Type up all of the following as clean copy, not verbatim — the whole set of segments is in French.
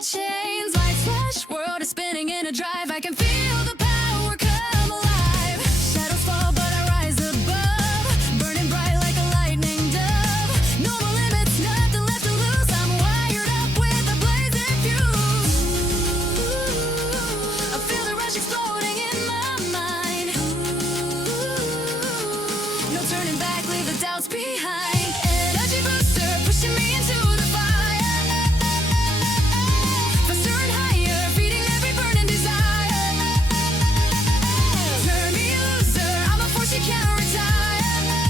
chains. Lights flash, world is spinning in a drive. I can feel the power come alive. Shadows fall, but I rise above, burning bright like a lightning dove. No more limits, nothing left to lose. I'm wired up with a blazing fuse. I feel the rush exploding in my mind. No turning back, leave the doubts behind. Energy booster pushing me into the fire. Faster and higher, feeding every burning desire. Turn me loser, I'm a force you can't retire.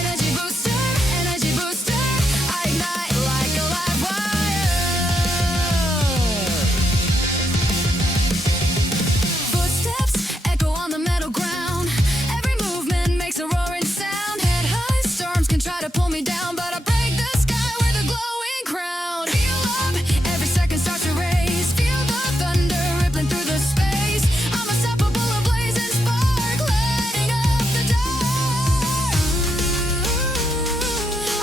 Energy booster, I ignite like a live wire. Footsteps echo on the metal ground. Every movement makes a roaring sound. Head high, storms can try to pull me down, but I break the sky with a glowing crown. Feel up, every second starts to race. Feel the thunder rippling through the space. I'm unstoppable, a blazing spark, lighting up the dark.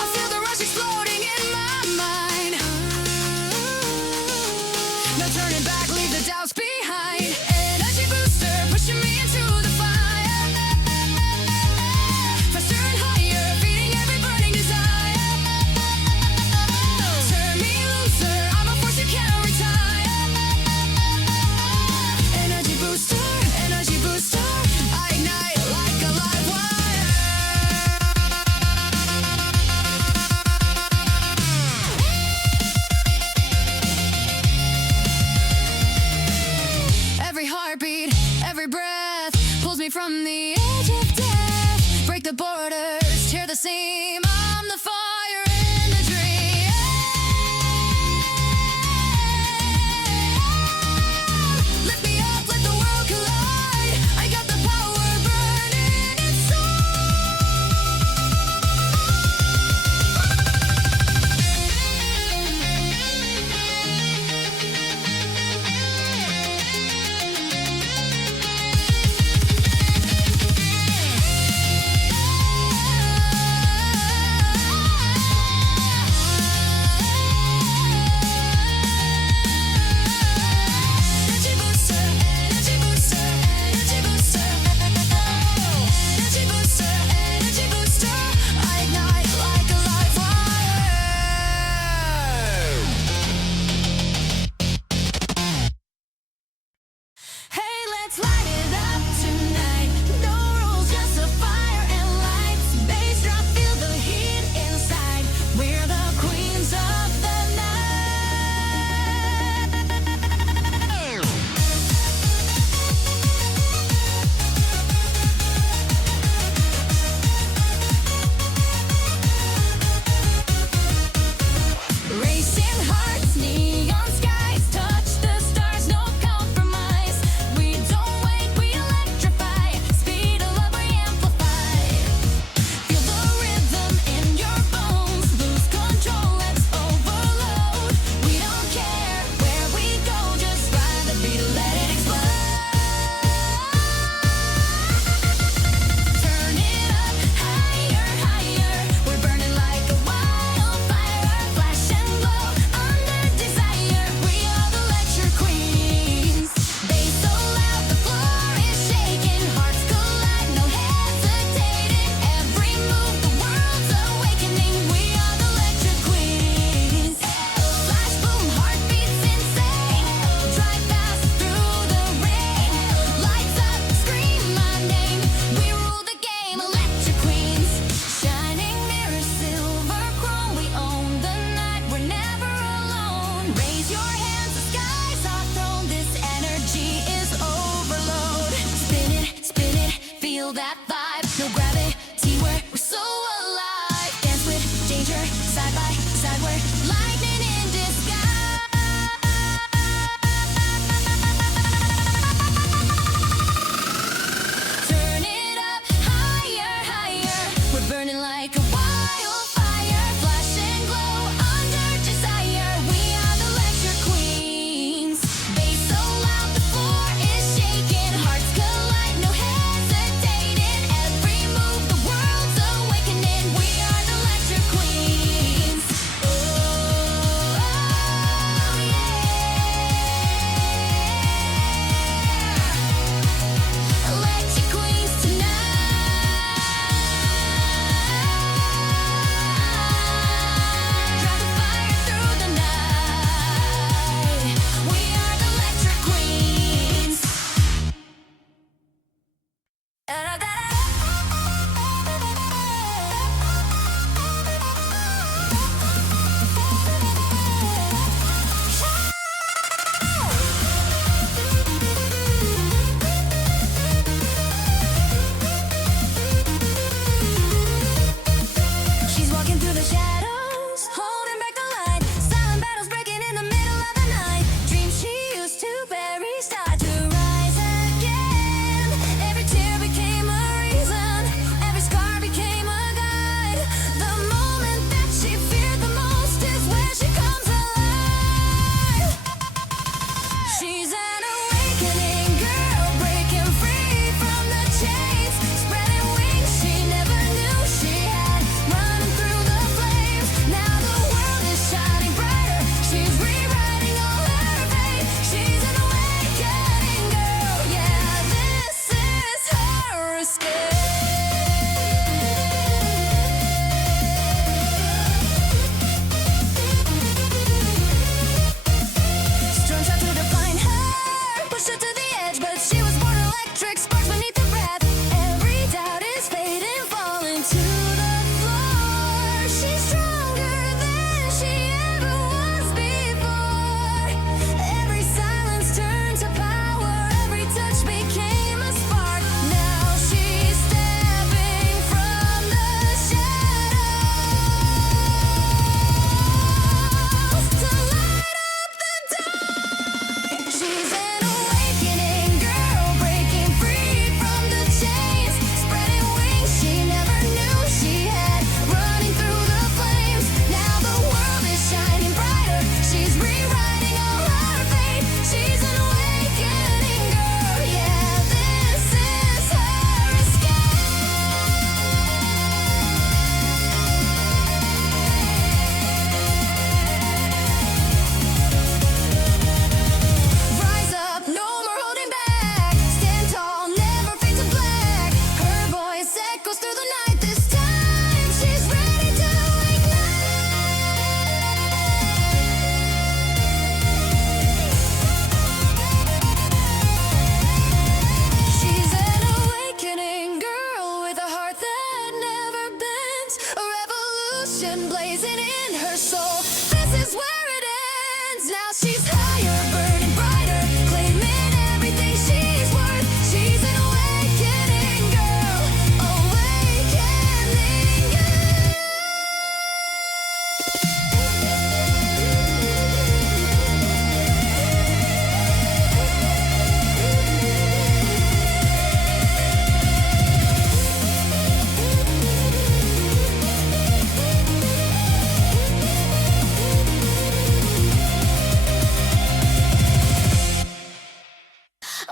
I feel the rush exploding in my mind. No turning back, leave the doubts behind. Energy booster pushing me into the fire. Faster and higher, feeding every burning desire. Turn me loser, I'm a force you can't retire. Energy booster, I ignite like a live wire. Every heartbeat, every breath pulls me from the edge of death. Break the borders, tear the seam. I'm the fire in the dream. Lift me up, let the world collide. I got the power burning the night this time. She's ready to ignite. She's an awakening girl with a heart that never bends. A revolution blazing in her soul. This is where it ends. Now she's higher, burning brighter, claiming everything she's worth. She's an awakening girl, awakening girl.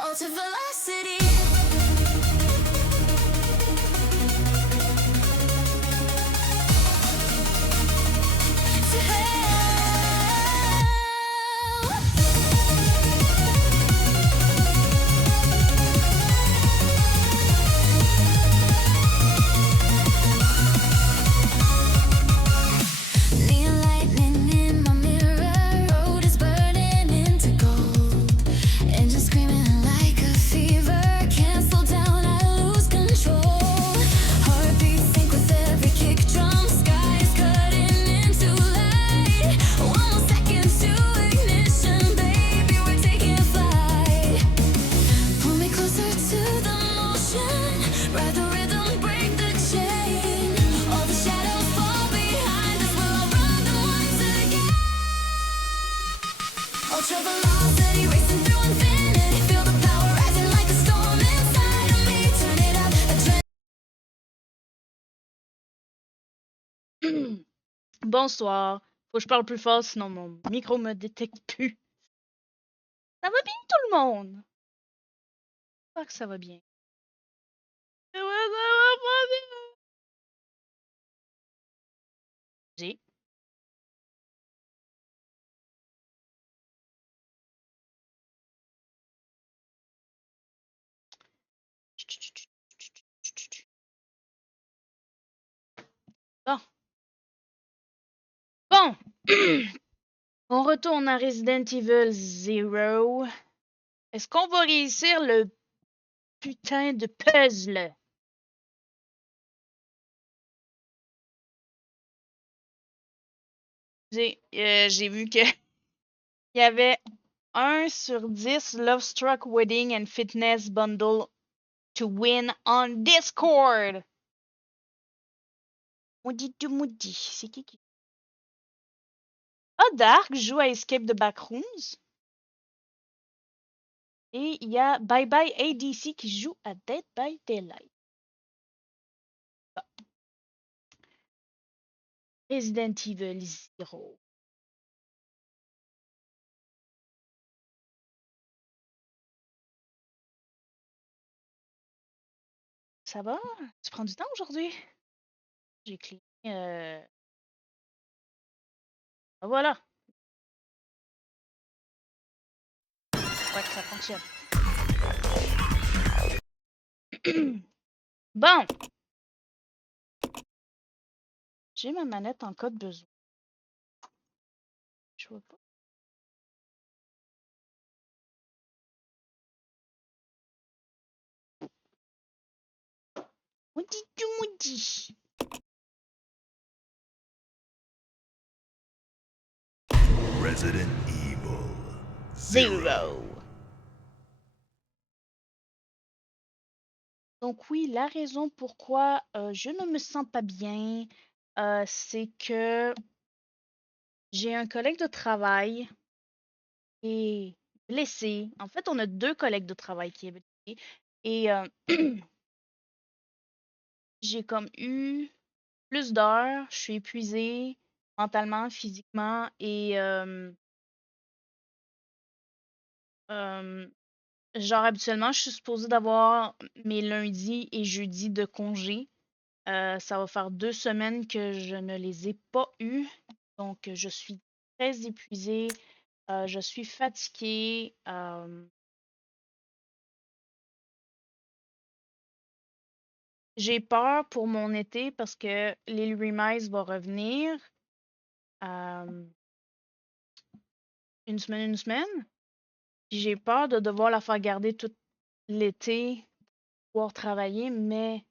Ultra velocity. To hell. Neon lightning in my mirror, road is burning into gold. Engine screaming like a fever, can't slow down, I lose control. Heartbeat sync with every kick drum, sky is cutting into light. 1 more second to ignition, baby, we're taking flight. Pull me closer to the motion, ride the rhythm, break the chain. All the shadows fall behind us, we'll all run them once again. Ultra velocity, racing through infinity. Feel the power rising like a storm inside of me. Turn it up, Bonsoir. Faut que je parle plus fort, sinon mon micro me détecte plus. Ça va bien tout le monde? J'espère que ça va bien. Ça va pas bien. J'ai. Bon. Bon. On retourne à Resident Evil 0. Est-ce qu'on va réussir le putain de puzzle? J'ai vu que il y avait 1 sur 10 Love Struck Wedding and Fitness Bundle to win on Discord. Maudit du maudit. C'est qui? Ah, Dark joue à Escape the Backrooms. Et il y a Bye Bye ADC qui joue à Dead by Daylight. Bon. Resident Evil 0. Ça va? Tu prends du temps aujourd'hui? J'ai cliqué. Ah, voilà. Ouais, que ça fonctionne. Bon. J'ai ma manette en cas de besoin. Je vois pas. Maudit du maudit. Resident Evil 0. Donc oui, la raison pourquoi je ne me sens pas bien, c'est que j'ai un collègue de travail qui est blessé. En fait, on a 2 collègues de travail qui est blessé. Et j'ai comme eu plus d'heures, je suis épuisée mentalement, physiquement et genre habituellement, je suis supposée d'avoir mes lundis et jeudis de congé. Ça va faire 2 semaines que je ne les ai pas eus. Donc je suis très épuisée, je suis fatiguée, j'ai peur pour mon été parce que l'île Remise va revenir une semaine. Puis j'ai peur de devoir la faire garder tout l'été pour pouvoir travailler, mais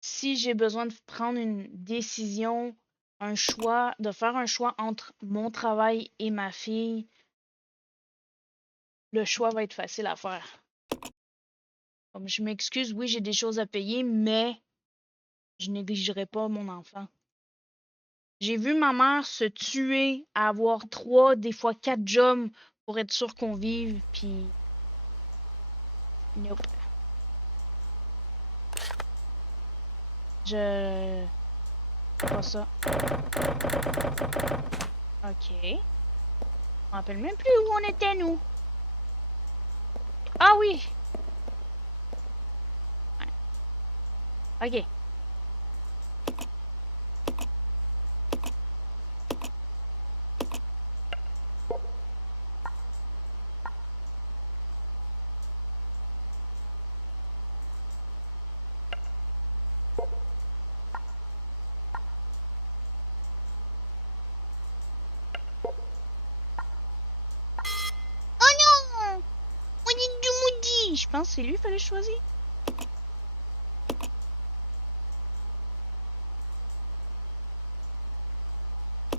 si j'ai besoin de prendre une décision, de faire un choix entre mon travail et ma fille, le choix va être facile à faire. Comme je m'excuse, oui, j'ai des choses à payer, mais je négligerai pas mon enfant. J'ai vu ma mère se tuer à avoir 3, des fois 4 jobs pour être sûr qu'on vive, puis nope. Je... pas ça. Ok. Je me rappelle même plus où on était, nous. Ah oui! Ouais. Ok. Oh non! On est du maudit! Je pense que c'est lui qu'il fallait choisir.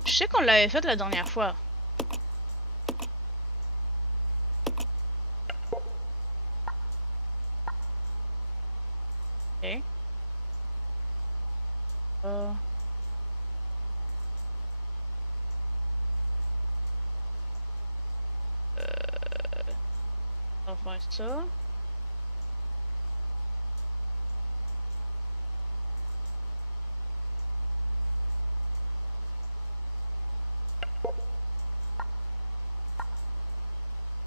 Je sais qu'on l'avait fait la dernière fois. Ok. On va faire ça.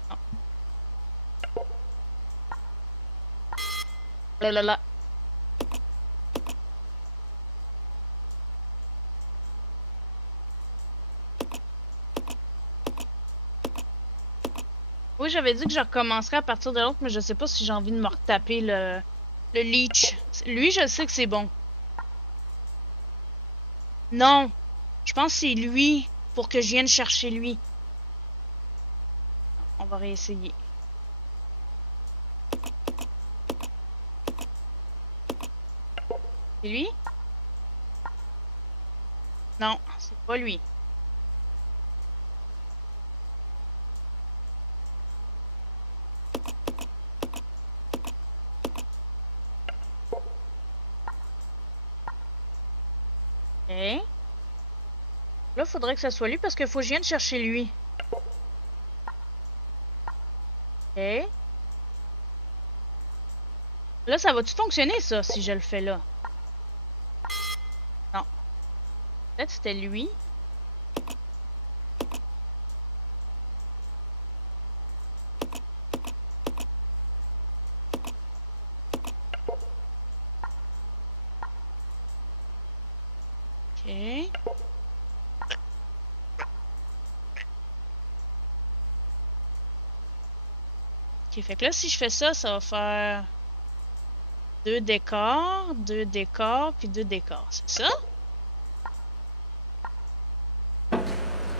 Non. Là. Oui, j'avais dit que je recommencerais à partir de l'autre, mais je sais pas si j'ai envie de me retaper le leech. Lui, je sais que c'est bon. Non. Je pense que c'est lui pour que je vienne chercher lui. On va réessayer. C'est lui? Non, c'est pas lui. Ok. Là, faudrait que ça soit lui parce qu'il faut que je vienne chercher lui. Ok. Là, ça va-tu fonctionner, ça, si je le fais là? Non. Peut-être c'était lui. Ok. Ok, fait que là, si je fais ça, ça va faire 2 décors, 2 décors, puis 2 décors. C'est ça?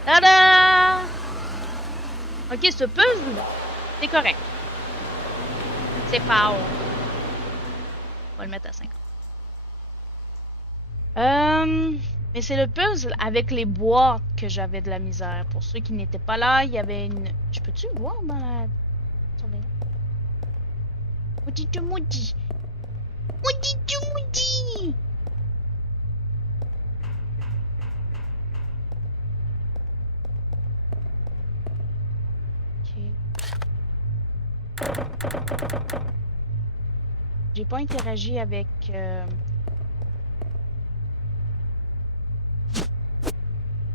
Tada! Ok, ce puzzle, c'est correct. C'est pas. On va le mettre à 50. Mais c'est le puzzle avec les boîtes que j'avais de la misère. Pour ceux qui n'étaient pas là, il y avait une... Je peux-tu voir dans la... Maudit de maudit. Maudit de maudit. Ok. J'ai pas interagi avec...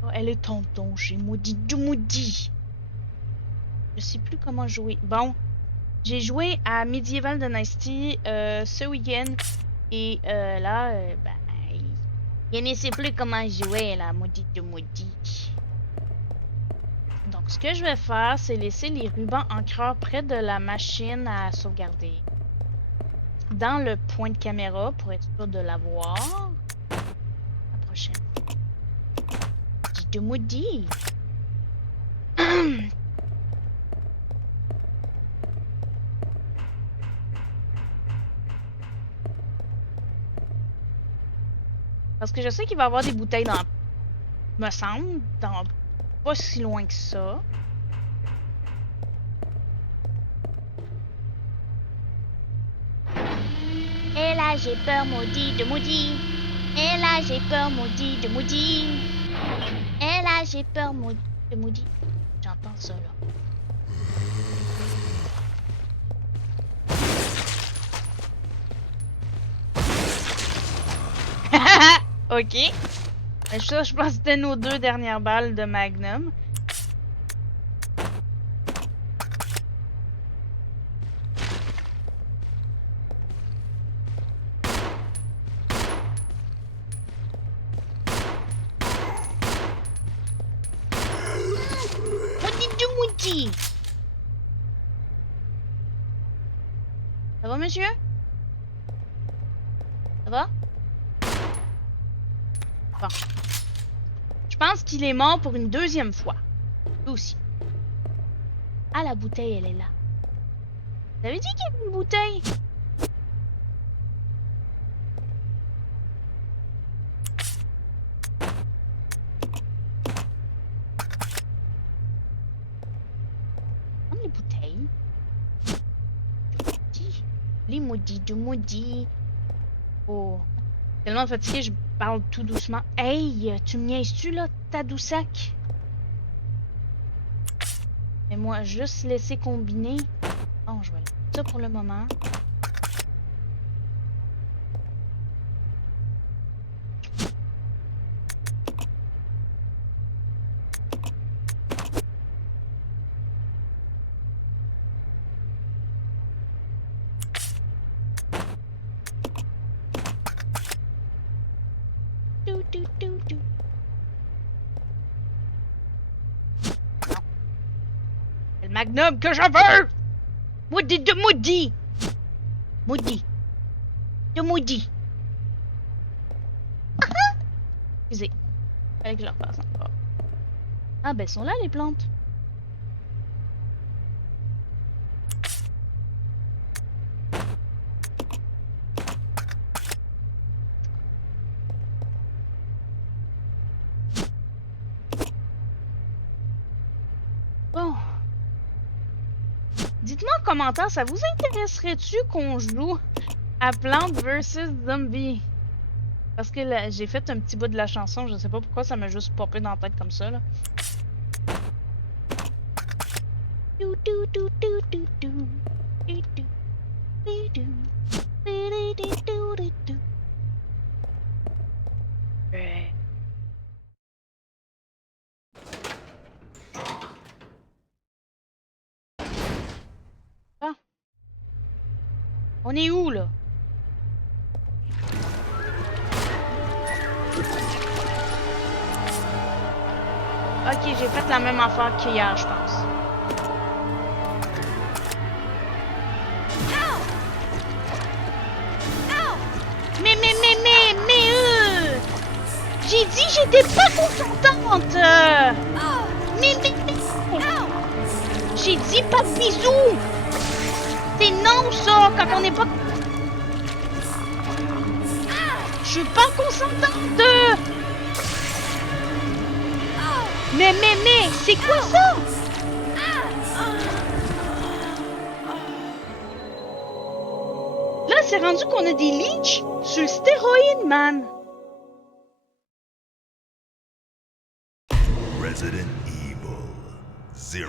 Oh, elle est tonton, j'ai maudit de maudit. Je sais plus comment jouer. Bon, j'ai joué à Medieval Dynasty ce week-end et là, ben, je ne sais plus comment jouer là, maudit de maudit. Donc, ce que je vais faire, c'est laisser les rubans encreurs près de la machine à sauvegarder. dans le point de caméra pour être sûr de la voir. La prochaine. Dis-moi dis. Parce que je sais qu'il va y avoir des bouteilles dans... me semble, dans pas si loin que ça. Et là j'ai peur maudit de maudit. Et là j'ai peur maudit de maudit. Et là j'ai peur maudit de maudit. J'entends ça là. Ok. Ça, je pense que c'était nos 2 dernières balles de Magnum. Maudit de maudit. Ça va, monsieur? Ça va? Bon. Je pense qu'il est mort pour une 2e fois. Lui aussi. Ah, la bouteille, elle est là. Vous avez dit qu'il y avait une bouteille? Prends les bouteilles. Les maudits, de maudits. Oh. Tellement fatigué, je parle tout doucement. Hey, tu me niaises-tu là, Tadoussac? Mais moi, juste laisser combiner. Bon, je vais laisser ça pour le moment. Dou, dou, dou, dou. Non. C'est le Magnum que je veux! Maudit de maudit! Maudit. De maudit. Excusez. Fallait que je le refasse encore. Ah ben, sont là les plantes. Bon. Dites-moi en commentaire, ça vous intéresserait-tu qu'on joue à Plants vs Zombies? Parce que j'ai fait un petit bout de la chanson, je sais pas pourquoi ça m'a juste popé dans la tête comme ça là. Ah. On est où là? Ok, j'ai fait la même affaire qu'hier, je pense. Mais j'ai dit j'étais pas consentante. Mais. J'ai dit pas de bisous. C'est non ça, quand on n'est pas. Je suis pas consentante. Mais, c'est quoi ça? Là, c'est rendu qu'on a des leeches sur le stéroïde, man. Resident Evil 0.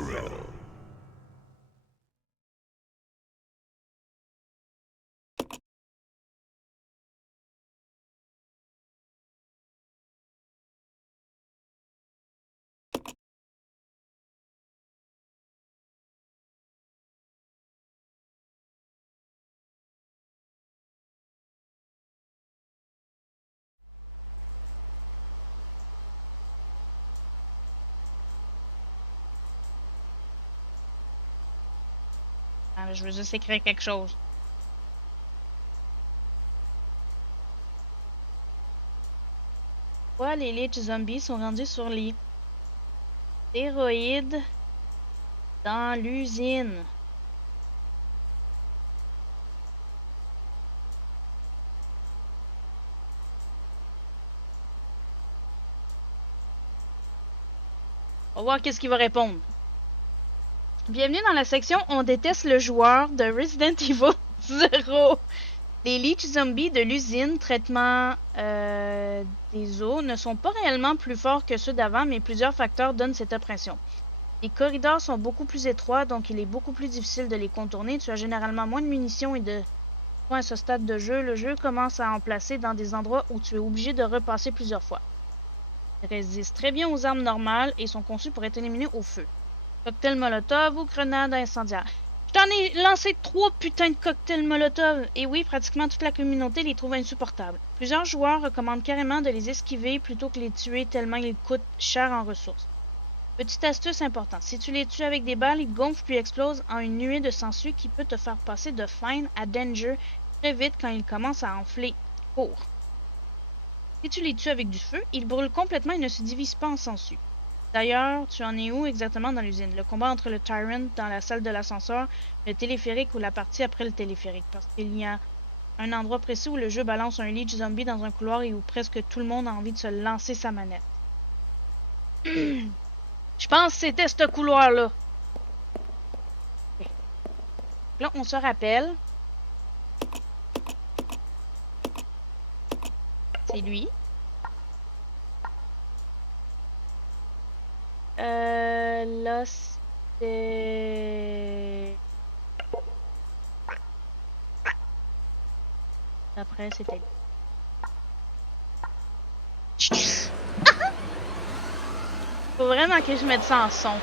Ah, je veux juste écrire quelque chose. Pourquoi les Lich Zombies sont rendus sur les stéroïdes dans l'usine? On va voir qu'est-ce qu'il va répondre. Bienvenue dans la section On déteste le joueur de Resident Evil 0. Les Lich Zombies de l'usine traitement des eaux ne sont pas réellement plus forts que ceux d'avant, mais plusieurs facteurs donnent cette impression. Les corridors sont beaucoup plus étroits, donc il est beaucoup plus difficile de les contourner. Tu as généralement moins de munitions et de points à ce stade de jeu. Le jeu commence à en placer dans des endroits où tu es obligé de repasser plusieurs fois. Ils résistent très bien aux armes normales et sont conçus pour être éliminés au feu. Cocktail molotov ou grenade incendiaire. Je t'en ai lancé 3 putains de cocktails molotov. Et oui, pratiquement toute la communauté les trouve insupportables. Plusieurs joueurs recommandent carrément de les esquiver plutôt que les tuer tellement ils coûtent cher en ressources. Petite astuce importante, si tu les tues avec des balles, ils gonflent puis explosent en une nuée de sangsues qui peut te faire passer de fine à danger très vite quand ils commencent à enfler. Cours. Si tu les tues avec du feu, ils brûlent complètement et ne se divisent pas en sangsues. D'ailleurs, tu en es où exactement dans l'usine? Le combat entre le Tyrant dans la salle de l'ascenseur, le téléphérique ou la partie après le téléphérique? Parce qu'il y a un endroit précis où le jeu balance un Lich Zombie dans un couloir et où presque tout le monde a envie de se lancer sa manette. Je pense que c'était ce couloir-là. Okay. Là, on se rappelle. C'est lui. Là, c'était... Après, c'était... Faut vraiment que je mette ça en son.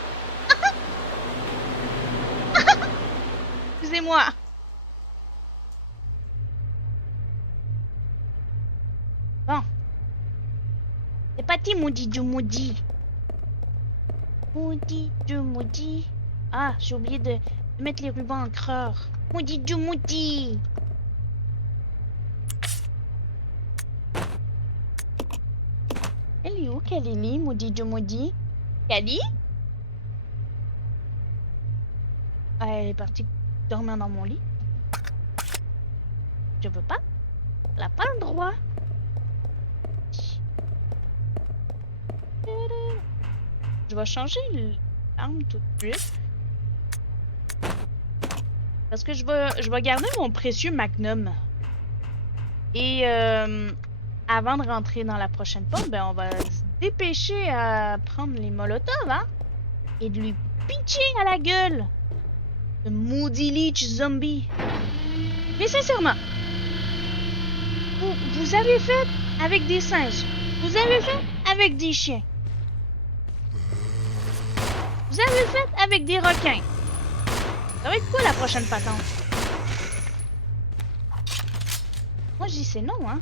Excusez-moi. Bon. C'est parti, Moody du Moody. Moody du Moody. Ah, j'ai oublié de mettre les rubans encreurs. Moody du Moody. Elle est où, Kalili, Moody du Moody? Kali? Ah, elle est partie dormir dans mon lit. Je veux pas. Elle a pas le droit. Je vais changer l'arme tout de suite. Parce que je vais garder mon précieux Magnum. Et avant de rentrer dans la prochaine porte, ben on va se dépêcher à prendre les molotovs, hein? Et de lui pitcher à la gueule. Ce maudit Lich Zombie. Mais sincèrement, vous avez fait avec des singes. Vous avez fait avec des chiens. Vous avez fait avec des requins. Ça va être quoi la prochaine patente? Moi je dis c'est non, hein.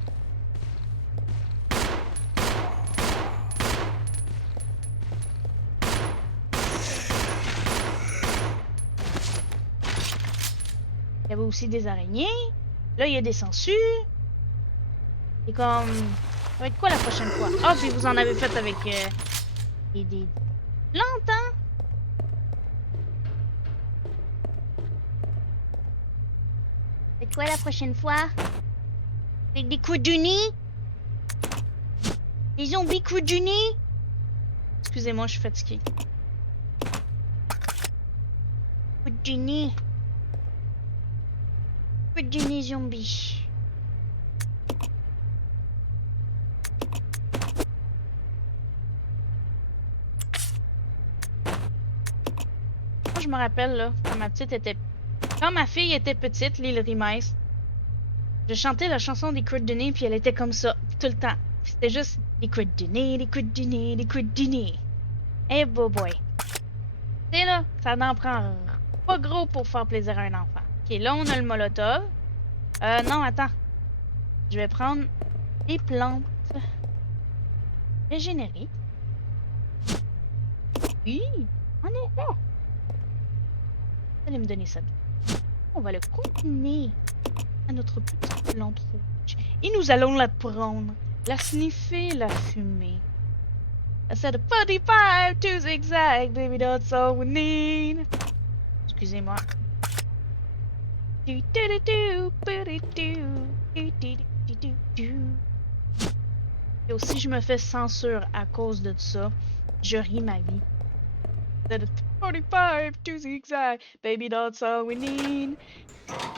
Il y avait aussi des araignées. Là il y a des sangsues. Et comme... Ça va être quoi la prochaine fois? Ah, puis vous en avez fait avec des plantes, hein? C'est quoi la prochaine fois? Avec des coups du nez? Des zombies coups du nez? Excusez-moi, je suis fatiguée. Coups du nez. Coups du nez zombie. Moi, je me rappelle, là, quand ma petite était... Quand ma fille était petite, Lil Rimes, je chantais la chanson des coups de nez, puis elle était comme ça, tout le temps. C'était juste des coups de nez, des coups de nez, des coups de nez. Eh, boy. Tu sais, là, ça n'en prend pas gros pour faire plaisir à un enfant. Ok, là, on a le molotov. Non, attends. Je vais prendre des plantes régénérées. Oui, en effet. Vous allez me donner ça. On va le combiner à notre petite plante rouge. Et nous allons la prendre La sniffer, la fumée. I said a 45 to zigzag, baby, that's all we need. Excusez-moi. Du, du, du, du, du, du, du, du, du, du, du. Et aussi, je me fais censure à cause de ça. Je ris ma vie. Said a 45 to zigzag, baby, that's all we need.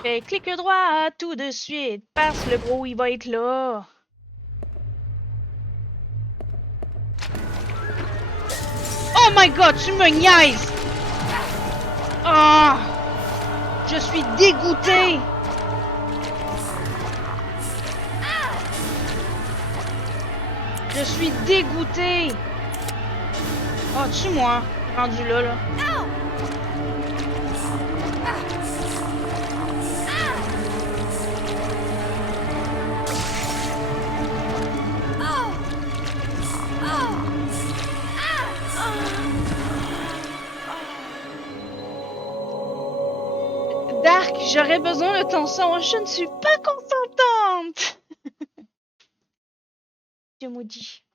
Fais clic droit tout de suite, parce que le gros, il va être là. Oh my god, tu me niaises! Ah! Je suis dégoûté! Je suis dégoûté! Oh, tue-moi, rendu là, là. Dark, j'aurais besoin de ton son. Je ne suis pas consentante. Dieu maudit.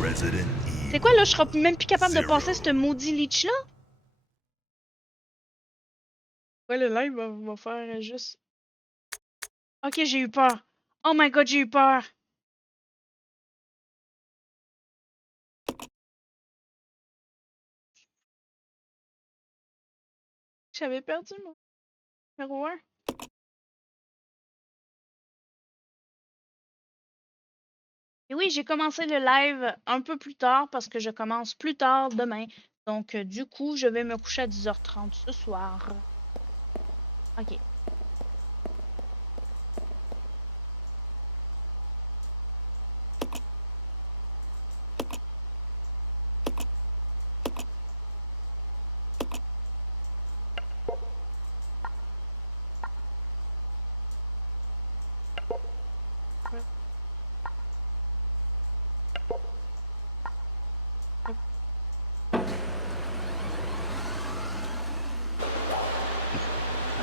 Resident C'est Evil. quoi là? Je serai même plus capable de Zero. passer ce maudit leech là? Ouais, le live va faire juste. Ok, j'ai eu peur. Oh my god, j'ai eu peur. J'avais perdu mon numéro 1. Et oui, j'ai commencé le live un peu plus tard parce que je commence plus tard demain. Donc, du coup, je vais me coucher à 10h30 ce soir. Ok.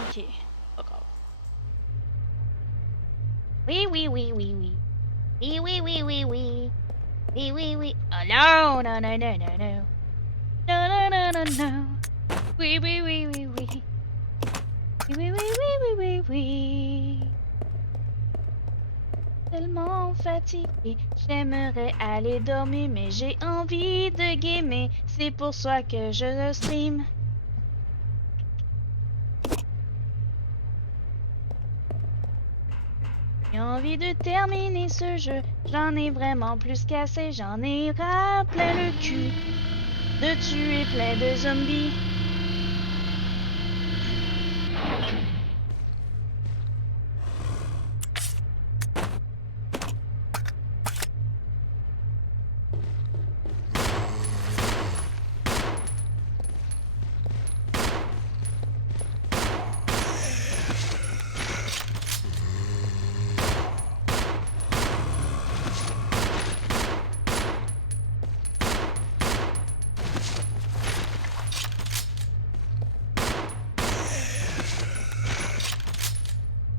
Ok. Pas grave. Oui, oui, oui, oui, oui. Oui, oui, oui, oui, oui. Oui, oui, oui. Oh non, non, non, non, non, non. Non, non, non, non, non. Oui, oui, oui, oui, oui. Oui, oui, oui, oui, oui, oui, oui. Tellement fatiguée, j'aimerais aller dormir, mais j'ai envie de gamer. C'est pour ça que je stream. J'ai envie de terminer ce jeu. J'en ai vraiment plus qu'assez. J'en ai ras plein le cul de tuer plein de zombies.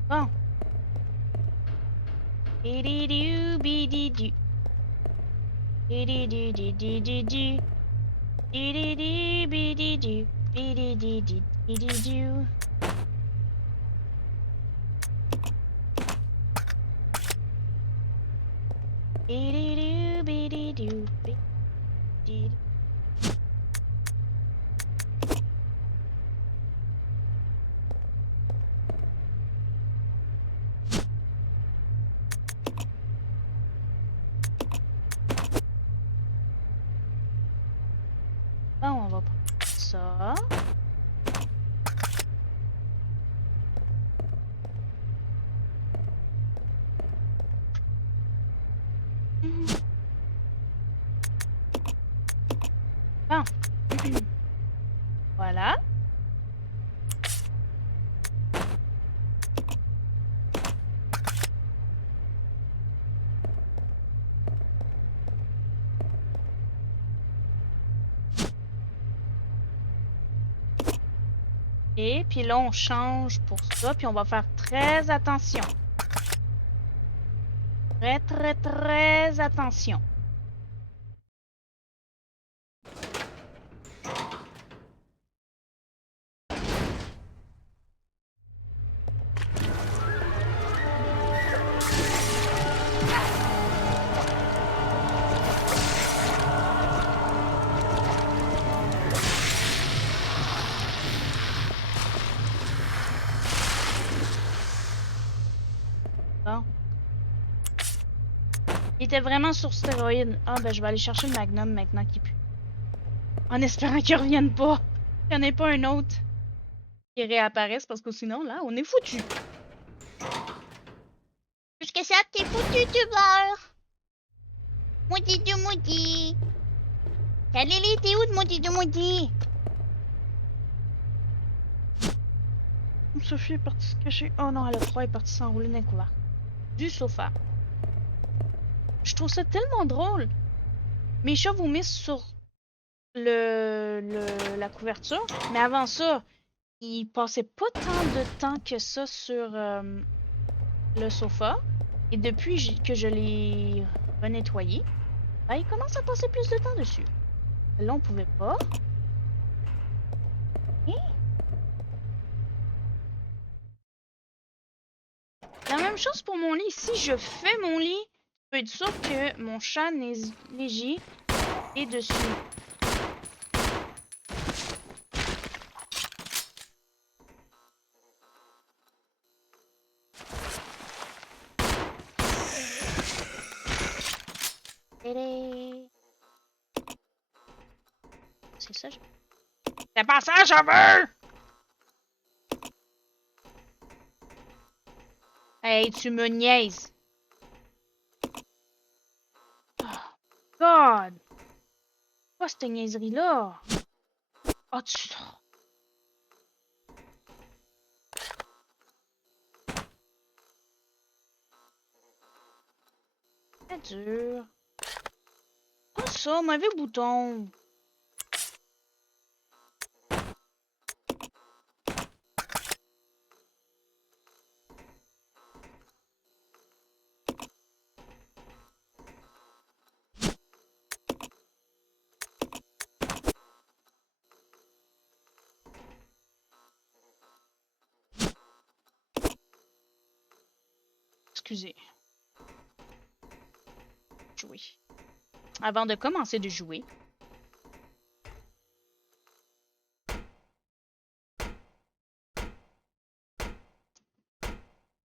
Bon. Bidi-doo, bidi-doo. Bidi-doo, bidi-doo. Bidi-doo, bidi-doo. Bidi-doo, bidi-doo. Bidi-doo, bidi-doo, bidi-doo. Bon, on va prendre ça. Bon. Voilà. Et puis là, on change pour ça, puis on va faire très attention. Très, très, très attention. Bon. Il était vraiment sur stéroïde. Ah, ben je vais aller chercher le Magnum maintenant qu'il pue. En espérant qu'il revienne pas. Qu'il n'y en ait pas un autre qui réapparaisse parce que sinon, là, on est foutu. Qu'est-ce que ça, t'es foutu, tuber? Maudit de maudit. Ta Lily, t'es où de maudit de maudit? Sophie est partie se cacher. Oh non, elle a froid, elle est partie s'enrouler dans le couvercle. Du sofa. Je trouve ça tellement drôle. Mes chats vomissent sur la couverture, mais avant ça, ils passaient pas tant de temps que ça sur le sofa. Et depuis que je l'ai renettoyé, ben, ils commencent à passer plus de temps dessus. Là, on pouvait pas. Hein? La même chose pour mon lit. Si je fais mon lit, je peux être sûr que mon chat léger est dessus. C'est ça. C'est pas ça, je veux! Hey, tu me niaises. Oh, God! Quoi cette niaiserie-là? Oh, tu... C'est dur. Oh ça, mauvais bouton. Excusez. Jouer. Avant de commencer de jouer.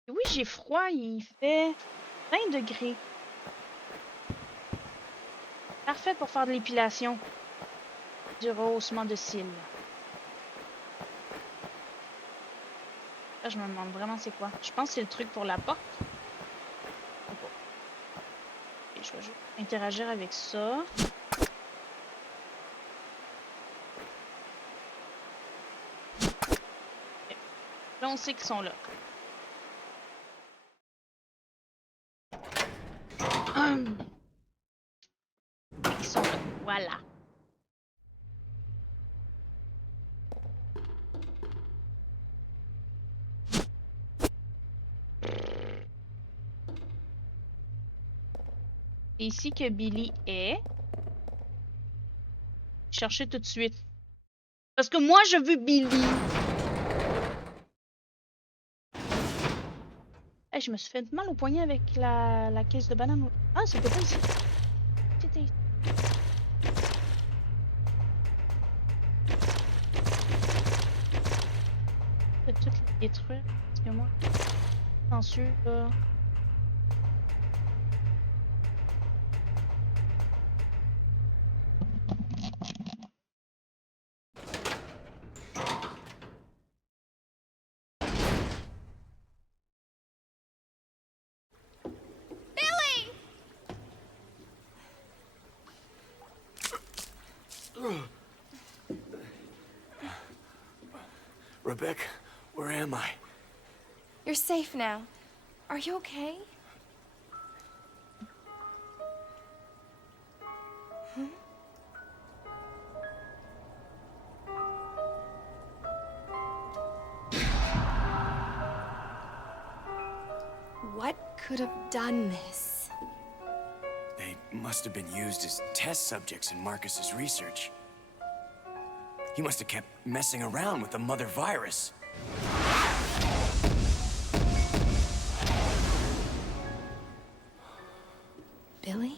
Oui, j'ai froid, il fait 20 degrés. Parfait pour faire de l'épilation. Du rehaussement de cils. Là, je me demande vraiment c'est quoi. Je pense que c'est le truc pour la porte. Et je vais juste interagir avec ça. Okay. Là, on sait qu'ils sont là. Ils sont là. Voilà. C'est ici que Billy est. Cherchez tout de suite. Parce que moi, je veux Billy. Hey, je me suis fait mal au poignet avec la caisse de banane. Ah, c'était pas ici. C'était ici. Je vais tout les détruire. Parce que moi, censure, Rebecca, where am I? You're safe now. Are you okay? What could have done this? They must have been used as test subjects in Marcus's research. He must have kept messing around with the mother virus. Billy?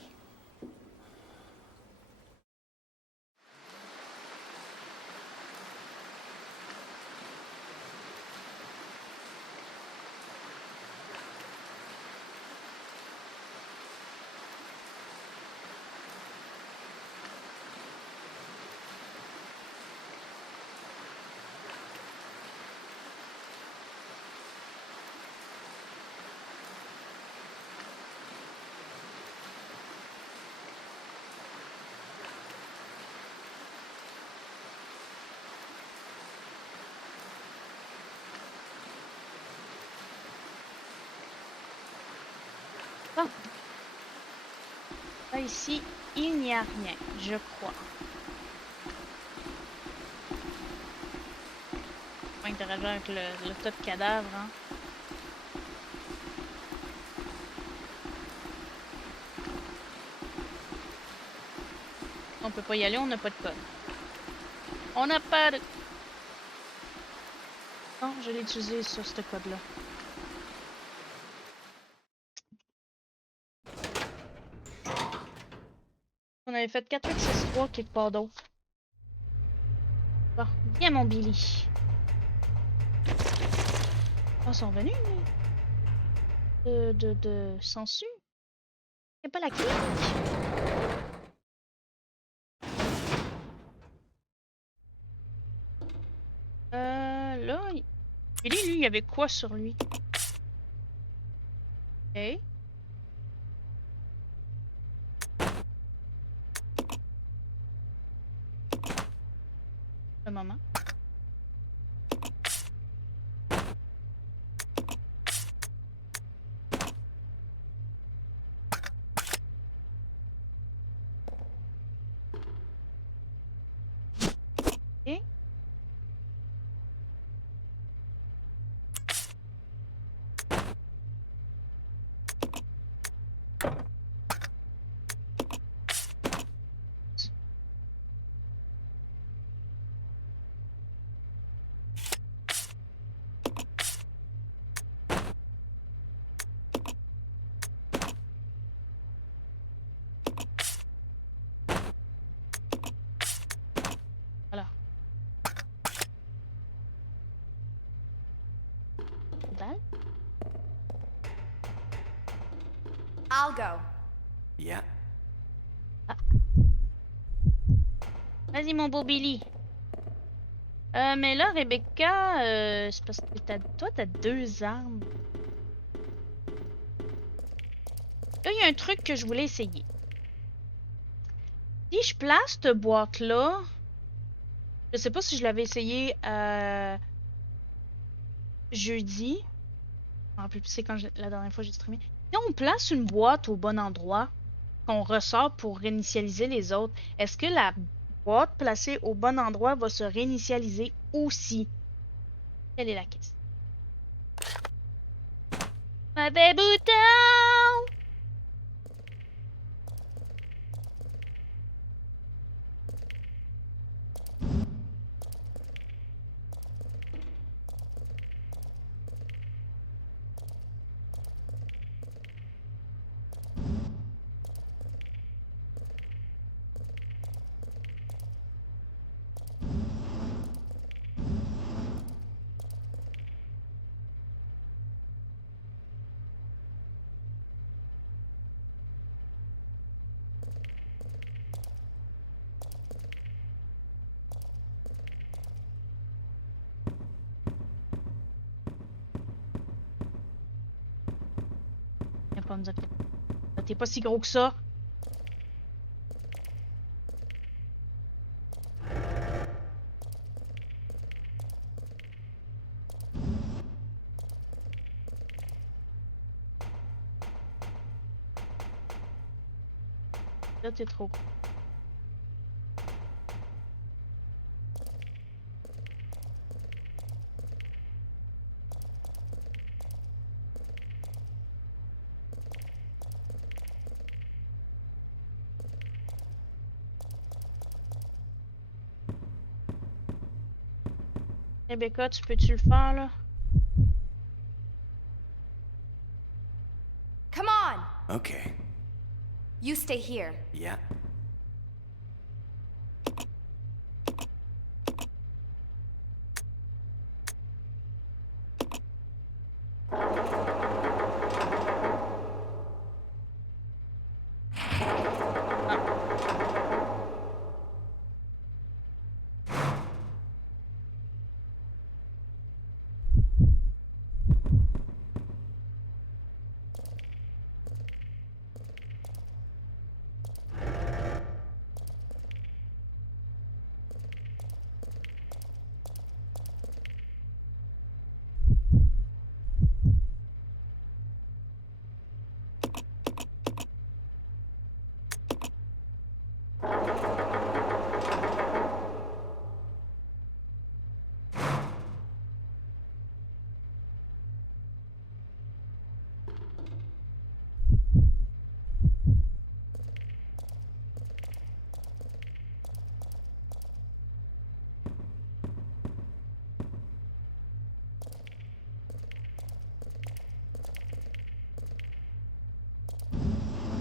Bon. Là, ici, il n'y a rien, je crois. On va interagir avec le tas de cadavres, hein. On peut pas y aller, on n'a pas de code. On n'a pas de... Non, je l'ai utilisé sur ce code-là. On avait fait 4, 8, 6, 3 quelque part d'autre. Bon, viens mon Billy. Oh, ils sont venus, mais... De sensu. Y'a pas la clé. Là... Billy, lui, il y avait quoi sur lui? Ok. Un moment. Ok. Voilà. Dalle. I'll go. Yeah. Vas-y, mon beau Billy. Mais là, Rebecca, c'est parce que toi, t'as 2 armes. Là, il y a un truc que je voulais essayer. Si je place cette boîte-là, je sais pas si je l'avais essayé jeudi. Je me rappelle plus c'est quand la dernière fois j'ai streamé. Si on place une boîte au bon endroit, qu'on ressort pour réinitialiser les autres, est-ce que la boîte placée au bon endroit va se réinitialiser aussi? Quelle est la question? Mauvais bouton! Viens pas me dire que t'es pas si gros que ça. Là, t'es trop gros. Rebecca, tu peux-tu le faire, là? Come on! Okay. You stay here. Yeah.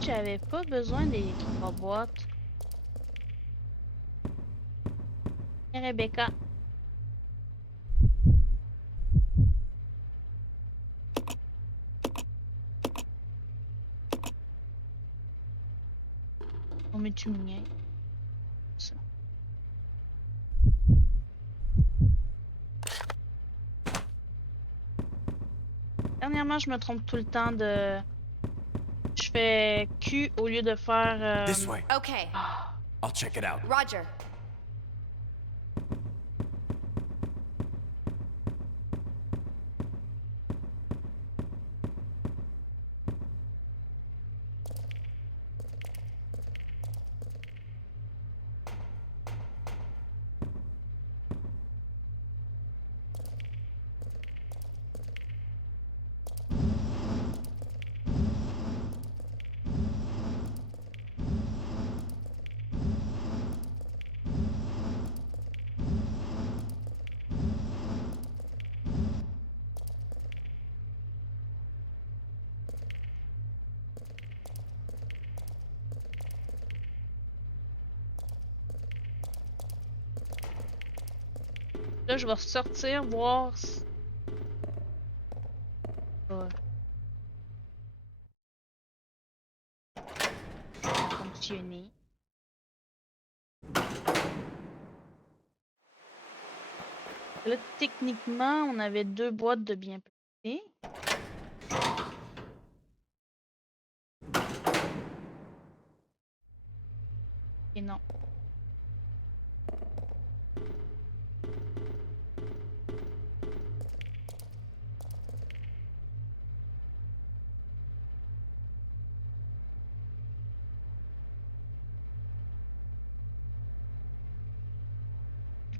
J'avais pas besoin des 3 boîtes. Et Rebecca. Oh, mais tu me niaises. Ça. Dernièrement, je me trompe tout le temps de... Je fais Q au lieu de faire... This way. Okay. I'll check it out. Roger. Là, je vais sortir, voir si... va fonctionner. Là, techniquement, on avait 2 boîtes de bien placées. Et non.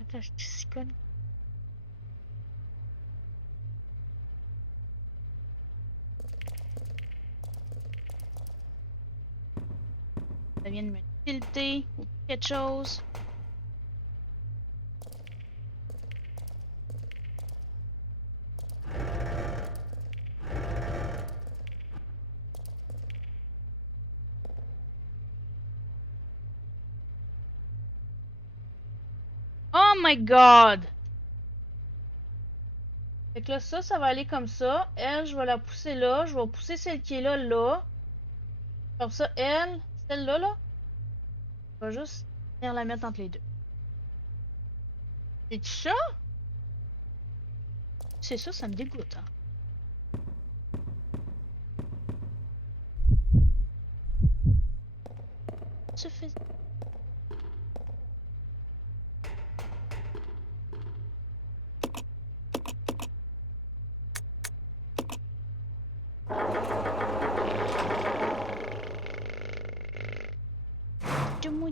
Attends, je suis si conne. Ça vient de me tilter ou quelque chose. Oh my god! Fait que là, ça va aller comme ça. Elle, je vais la pousser là. Je vais pousser celle qui est là, là. Comme ça, elle, celle-là, là. Je vais juste venir la mettre entre les deux. C'est ça? C'est ça, ça me dégoûte, hein. Se fait... De moi.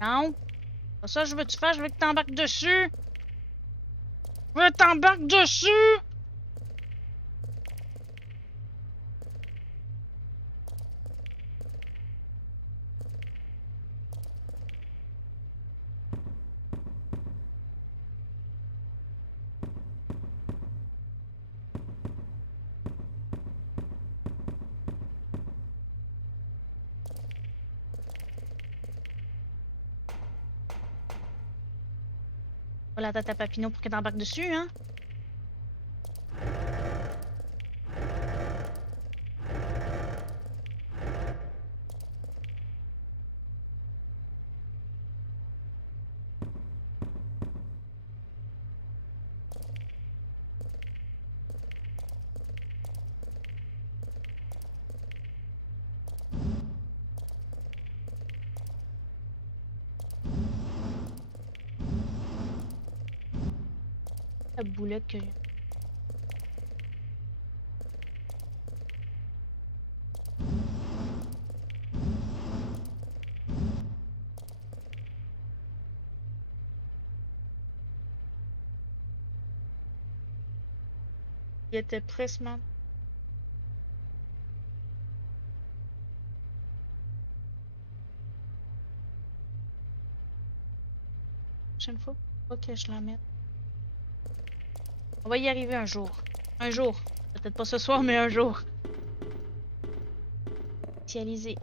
Non. Pas ça, je veux que tu fasses, je veux que t'embarques dessus. Je veux que t'embarques dessus. Voilà, tata Papineau pour que t'embarques dessus, hein. La boulette que j'ai. Il était presque man. Prochaine fois, faut pas que je la mette. On va y arriver un jour. Un jour. Peut-être pas ce soir, mais un jour. Initialiser.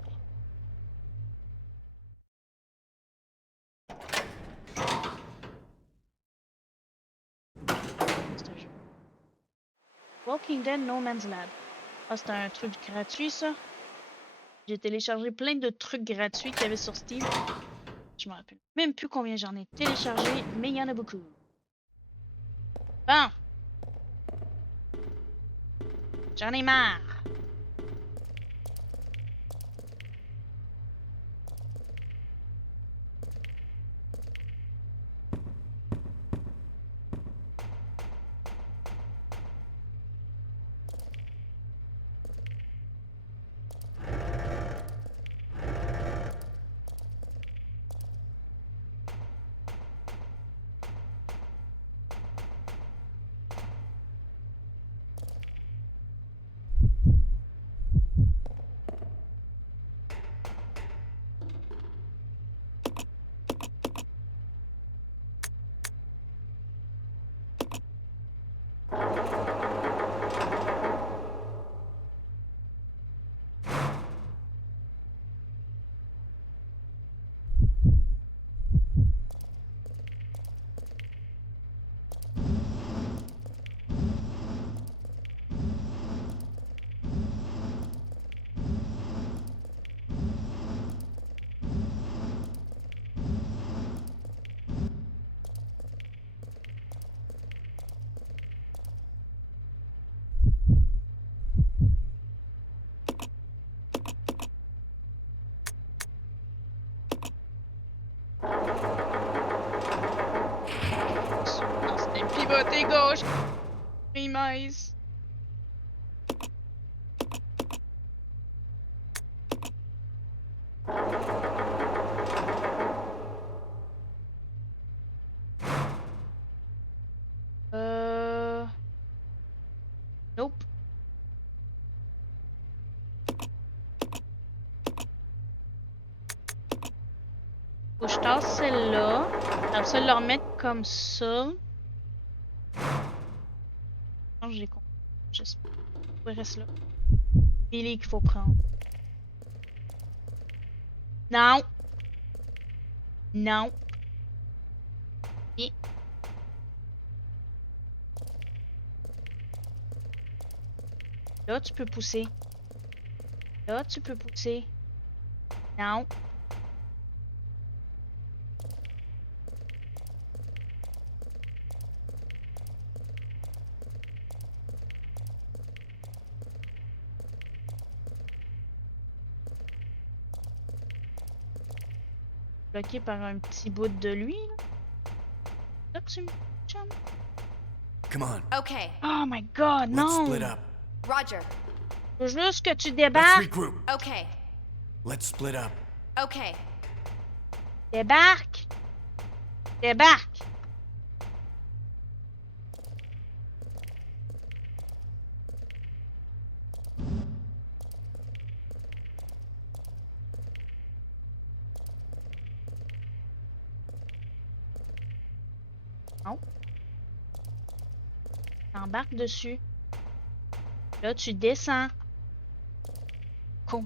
C'est un jeu. Walking Dead No Man's Land. Ah, c'est un truc gratuit, ça. J'ai téléchargé plein de trucs gratuits qu'il y avait sur Steam. Je me rappelle même plus combien j'en ai téléchargé, mais il y en a beaucoup. Bon. J'en ai marre. Pivoter gauche. Primaise. Nope. Faut que je tasse celle-là. Après ça, le remettre comme ça. Non, j'ai compris. J'espère. Il reste là. Billy qu'il faut prendre. Non. Non. Et... Là, tu peux pousser. Là, tu peux pousser. Non. Bloqué par un petit bout de lui, là. Là que tu me chum. Come on, Okay, Oh my god, let's non! split up. Roger. Je veux juste que tu Let's débarques. regroup. Okay, Let's split up. okay. Débarque! Débarque! Non. T'embarques dessus. Là, tu descends. Con.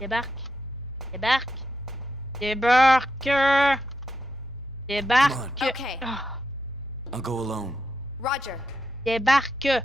Débarque. Débarque. Débarque. Débarque. Okay. Ah, I'll go alone. Roger. débarque.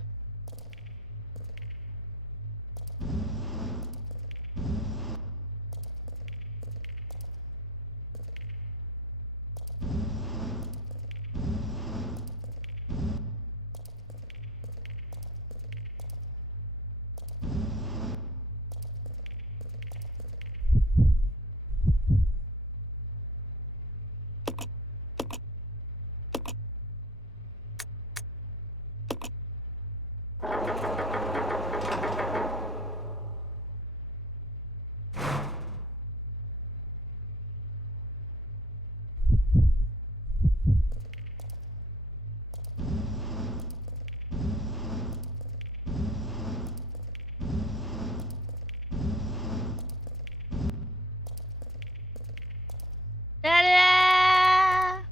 Tada!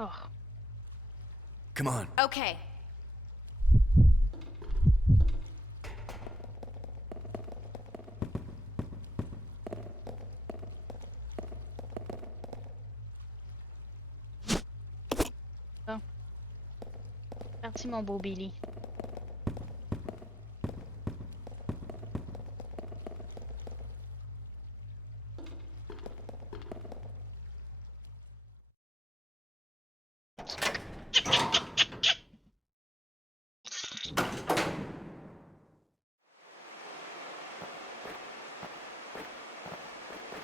Oh. Come on. Okay. Parti, mon beau Billy.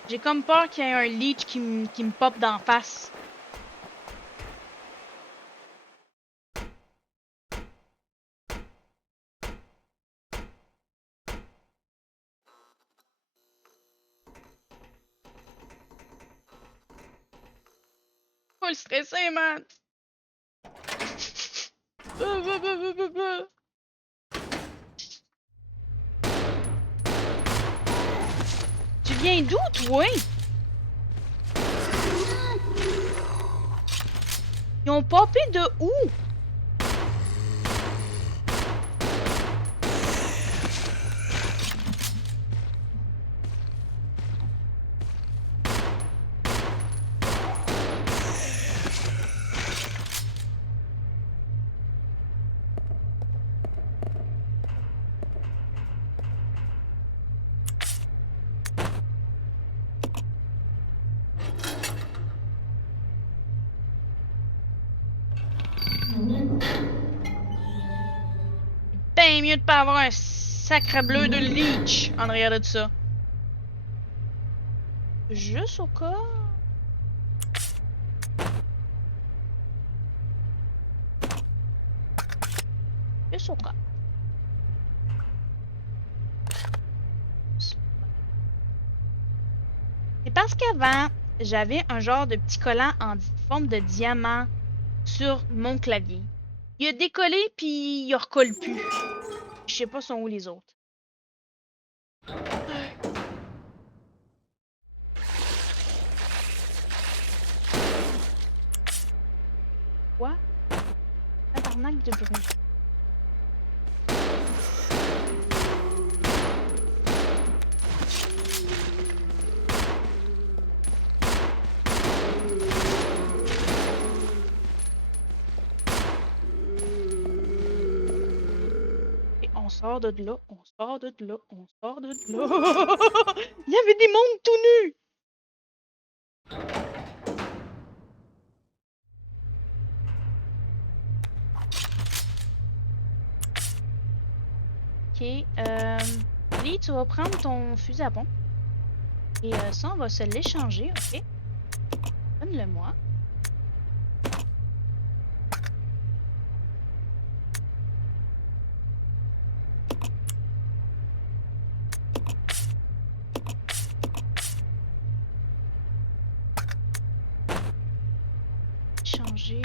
J'ai comme peur qu'il y ait un leech qui me pop d'en face. Faut le stresser, man. Tu viens d'où, toi? Ils ont popé de où? Ben mieux de pas avoir un sacre bleu de leech en arrière de ça. Juste au cas. Juste au cas. C'est parce qu'avant, j'avais un genre de petit collant en forme de diamant sur mon clavier. Il a décollé, puis il recolle plus. Je sais pas sont où les autres. Quoi? Tabarnak de bruit. Et on sort de là, on sort de là, on sort de là. Il y avait des mondes tout nus! Ok, Lee, tu vas prendre ton fusil à pompe. Et ça, on va se l'échanger, ok? Donne-le-moi. Changer.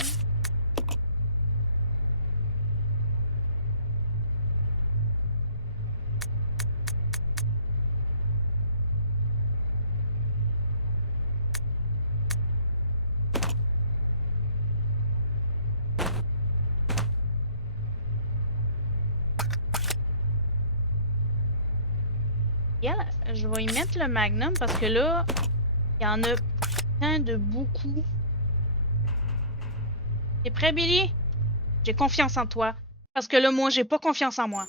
Yeah, je vais y mettre le magnum parce que là, il y en a plein de beaucoup. T'es prêt, Billy? J'ai confiance en toi. Parce que là, moi, j'ai pas confiance en moi.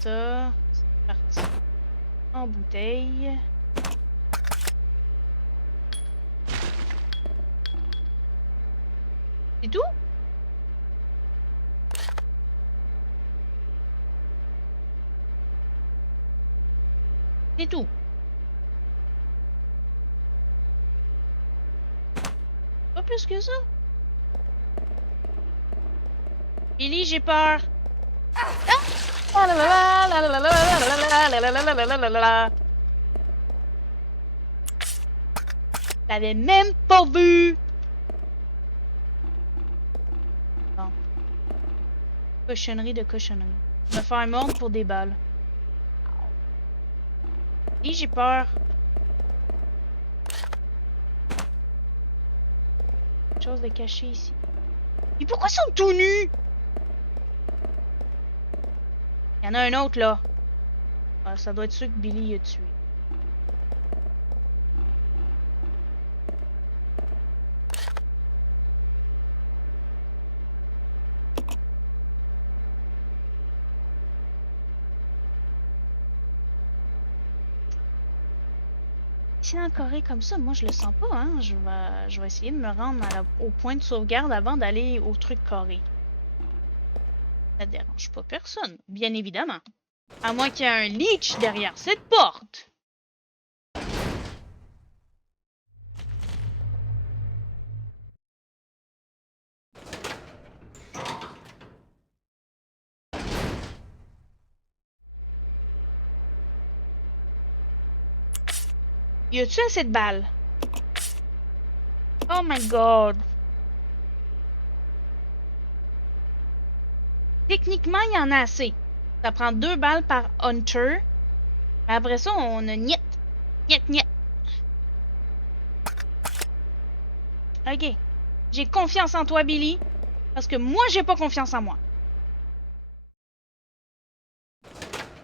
Ça, c'est parti. En bouteille. C'est tout? C'est tout. Pas plus que ça. Billy, j'ai peur. T'avais même pas vu. Bon. Cochonnerie de cochonnerie. Me faire mordre pour des balles. Et j'ai peur. Quelque chose de caché ici. Et pourquoi ils sont tout nus? Il y en a un autre là. Ah, ça doit être ceux que Billy a tué. Si en Corée comme ça, moi je le sens pas, hein. Je vais essayer de me rendre au point de sauvegarde avant d'aller au truc carré. Ça dérange pas personne, bien évidemment. À moins qu'il y ait un leech derrière cette porte. Y a-tu assez de balles? Oh my god. Techniquement, il y en a assez. Ça prend 2 balles par hunter. Mais après ça, on a niet. Niet, niet. Ok. J'ai confiance en toi, Billy. Parce que moi, j'ai pas confiance en moi.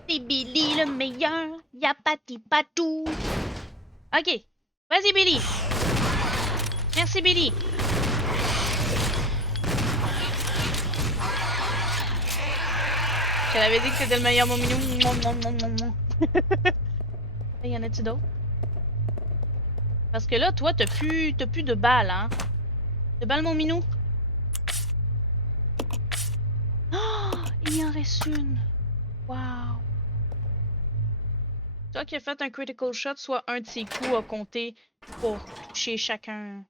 C'est Billy le meilleur. Y'a pas tout. Ok. Vas-y, Billy. Merci, Billy. Je t'avais dit que c'était le meilleur, mon minou. Y en a-tu d'autres? Parce que là, toi, t'as plus de balles, hein? De balles, mon minou? Oh! Il y en reste une. Wow. Toi qui as fait un critical shot, soit un de ses coups à compter pour toucher chacun.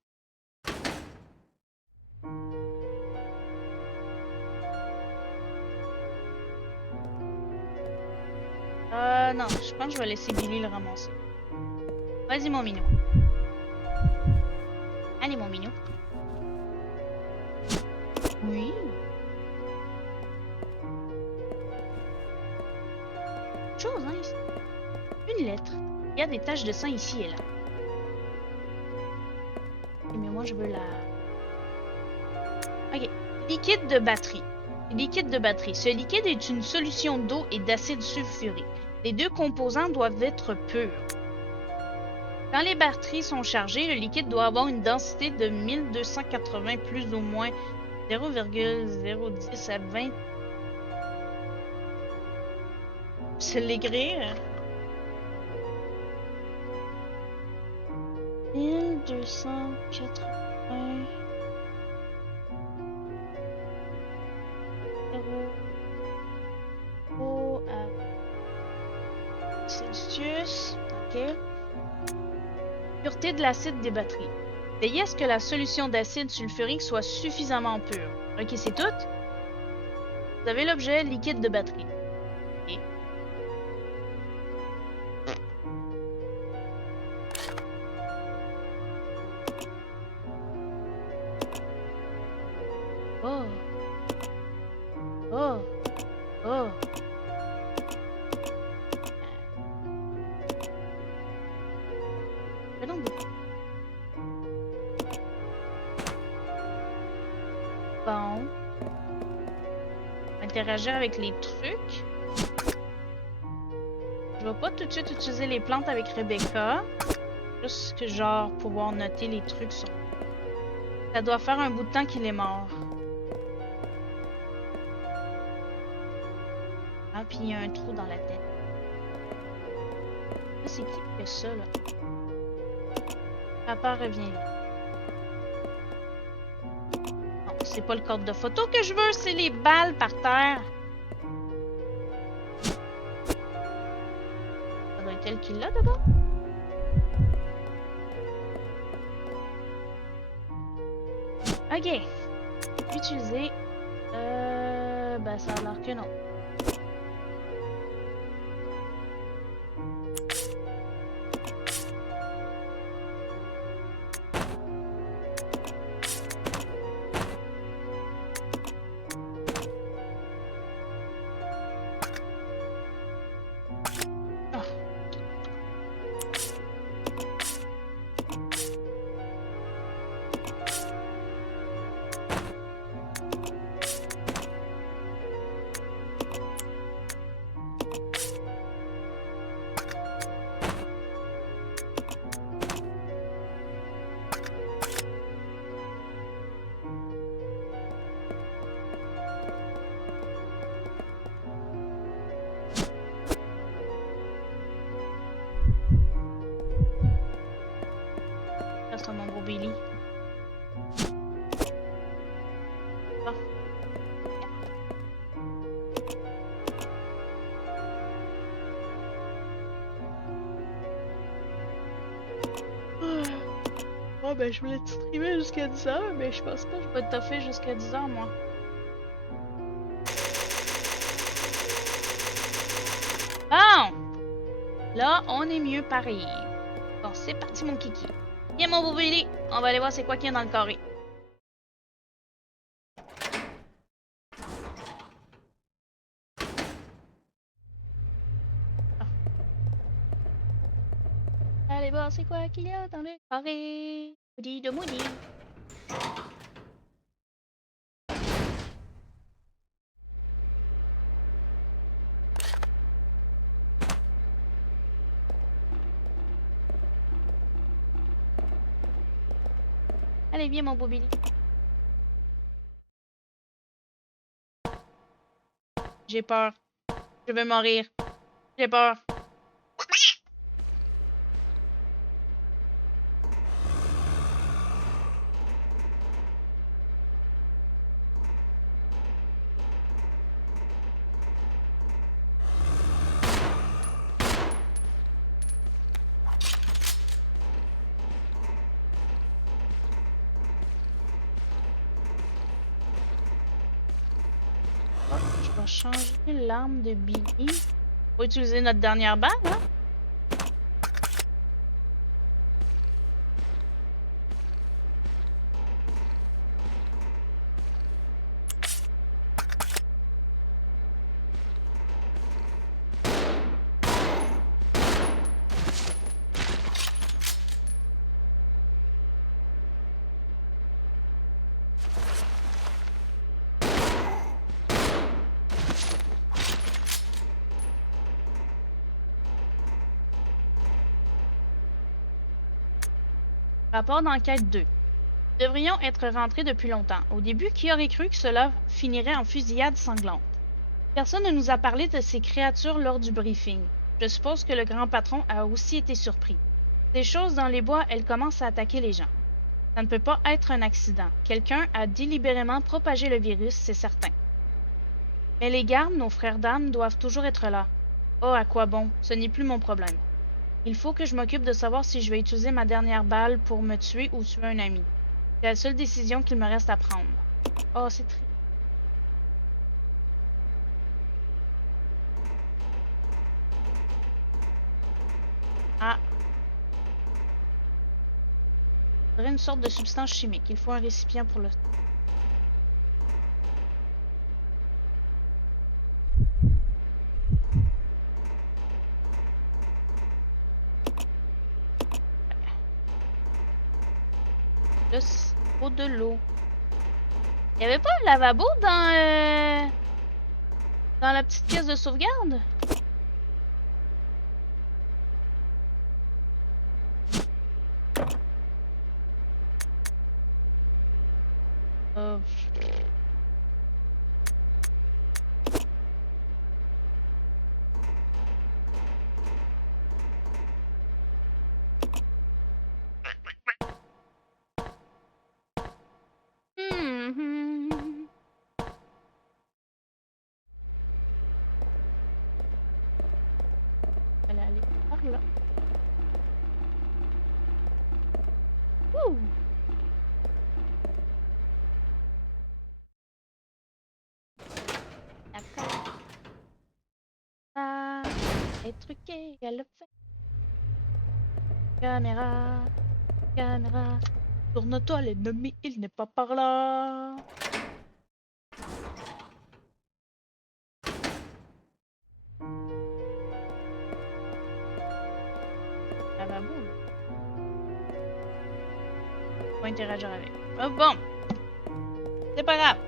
Non, je pense que je vais laisser Billy le ramasser. Vas-y, mon minou. Allez, mon minou. Oui. Chose, hein, ici. Une lettre. Il y a des taches de sang ici et là. Mais moi, je veux la... Ok. Liquide de batterie. Liquide de batterie. Ce liquide est une solution d'eau et d'acide sulfurique. Les deux composants doivent être purs. Quand les batteries sont chargées, le liquide doit avoir une densité de 1280 plus ou moins 0,010 à 20. C'est l'écrire. 1280 0 à Celsius. Ok. Pureté de l'acide des batteries. Veillez à ce que la solution d'acide sulfurique soit suffisamment pure. Ok, c'est tout? Vous avez l'objet liquide de batterie. Ok. Oh. Oh. Oh. Mais non, bon. Interagir avec les trucs. Je vais pas tout de suite utiliser les plantes avec Rebecca. Juste que genre pouvoir noter les trucs sur... Ça doit faire un bout de temps qu'il est mort. Ah, puis il y a un trou dans la tête. Là, c'est qui qui fait ça, là? Papa revient. Non, c'est pas le cadre de photo que je veux, c'est les balles par terre. Ça doit être elle qui l'a d'abord. Ok. Utiliser. Ben ça a l'air que non. Ça, mon gros Billy. Bon. Oh, ben, je voulais te streamer jusqu'à 10h, mais je pense pas que je vais te toffer jusqu'à 10h, moi. Bon! Là, on est mieux pareil. Bon, c'est parti, mon kiki. Viens, mon beau Billy. On va aller voir c'est quoi qu'il y a dans le carré. Ah. Allez voir c'est quoi qu'il y a dans le carré. Moody de Moody. Allez, viens, mon beau Billy. J'ai peur. Je vais mourir. J'ai peur. Je vais changer l'arme de Billy On va utiliser notre dernière balle, hein? Rapport d'enquête 2. Nous devrions être rentrés depuis longtemps. Au début, qui aurait cru que cela finirait en fusillade sanglante? Personne ne nous a parlé de ces créatures lors du briefing. Je suppose que le grand patron a aussi été surpris. Ces choses dans les bois, elles commencent à attaquer les gens. Ça ne peut pas être un accident. Quelqu'un a délibérément propagé le virus, c'est certain. Mais les gardes, nos frères d'âme, doivent toujours être là. Oh, à quoi bon? Ce n'est plus mon problème. Il faut que je m'occupe de savoir si je vais utiliser ma dernière balle pour me tuer ou tuer un ami. C'est la seule décision qu'il me reste à prendre. Oh, c'est triste. Ah. Il faudrait une sorte de substance chimique. Il faut un récipient pour le... Faut de l'eau. Il n'y avait pas un lavabo dans la petite pièce de sauvegarde? Euh... Elle est allée par là. Ouh! D'accord. Ça est truqué, elle le fait. Caméra, caméra. Tourne-toi, l'ennemi, il n'est pas par là. Ça va bon. Faut interagir avec. Oh bon. C'est pas grave.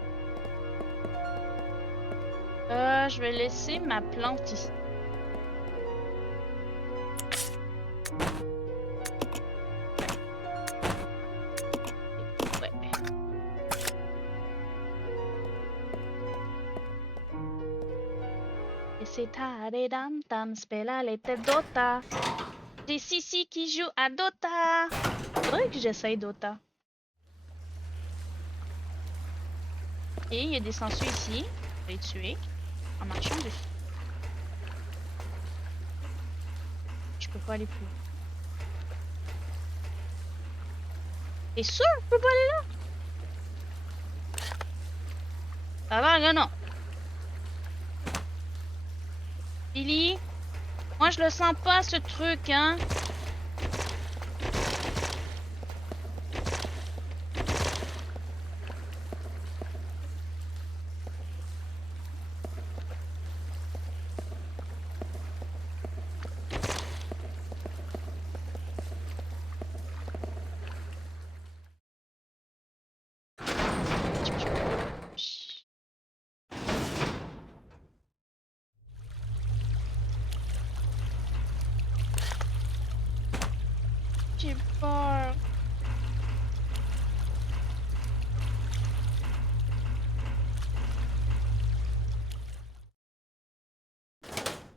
Je vais laisser ma plante ici. Ouais. E se tare dan dan spela lete Dota. J'ai Sissi qui joue à Dota. Faudrait que j'essaye Dota. Et il y a des sangsues ici. Je vais les tuer en marchant dessus. Je peux pas aller plus loin. T'es sûr que je peux pas aller là? Ça va, là, non. Billy, moi je le sens pas ce truc, hein. J'ai peur.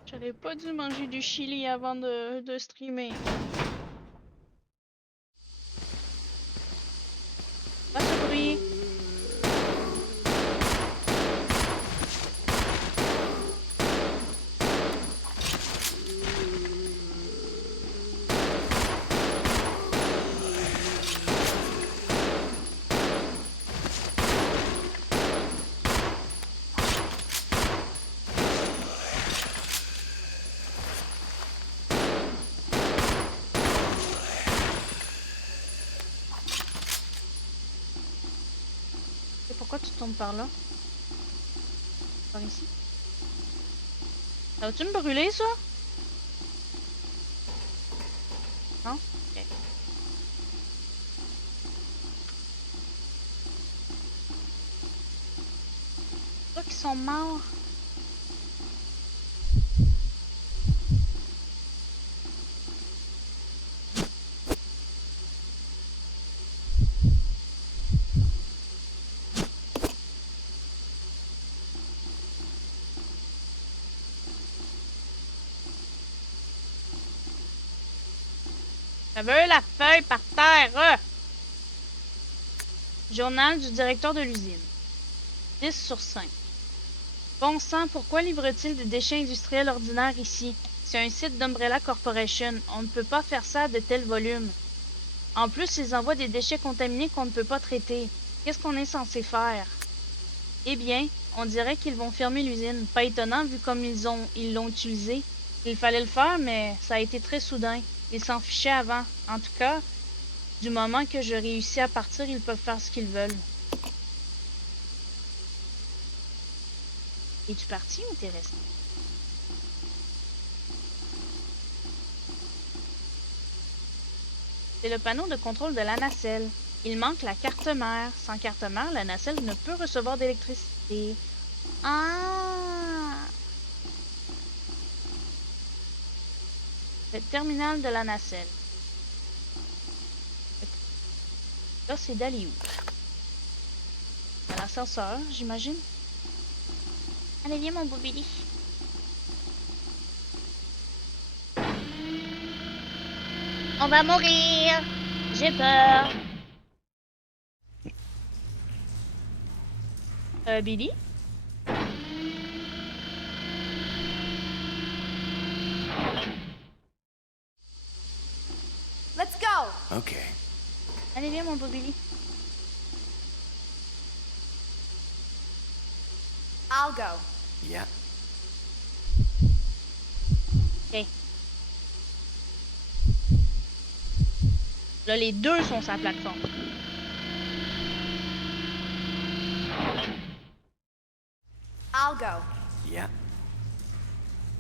J'aurais pas dû manger du chili avant de streamer. Pas ce bruit. Pourquoi tu tombes par là? Par ici? Ça va-tu me brûler, ça? Non? Ok. Ceux qui sont morts. J'avais la feuille par terre. Journal du directeur de l'usine. 10 sur 5. Bon sang, pourquoi livre-t-il des déchets industriels ordinaires ici? C'est un site d'Umbrella Corporation. On ne peut pas faire ça à de tels volumes. En plus, ils envoient des déchets contaminés qu'on ne peut pas traiter. Qu'est-ce qu'on est censé faire? Eh bien, on dirait qu'ils vont fermer l'usine. Pas étonnant vu comme ils l'ont utilisé. Il fallait le faire, mais ça a été très soudain. Ils s'en fichaient avant. En tout cas, du moment que je réussis à partir, ils peuvent faire ce qu'ils veulent. Es-tu parti ou t'es resté? C'est le panneau de contrôle de la nacelle. Il manque la carte mère. Sans carte mère, la nacelle ne peut recevoir d'électricité. Ah! Le terminal de la nacelle. Là, c'est d'aller où? À l'ascenseur, j'imagine. Allez, viens, mon beau Billy. On va mourir! J'ai peur! Billy? Let's go. Okay. Allez, viens, mon beau Billy. I'll go. Yeah. Ok. Là, les deux sont sur la plateforme. I'll go. Yeah.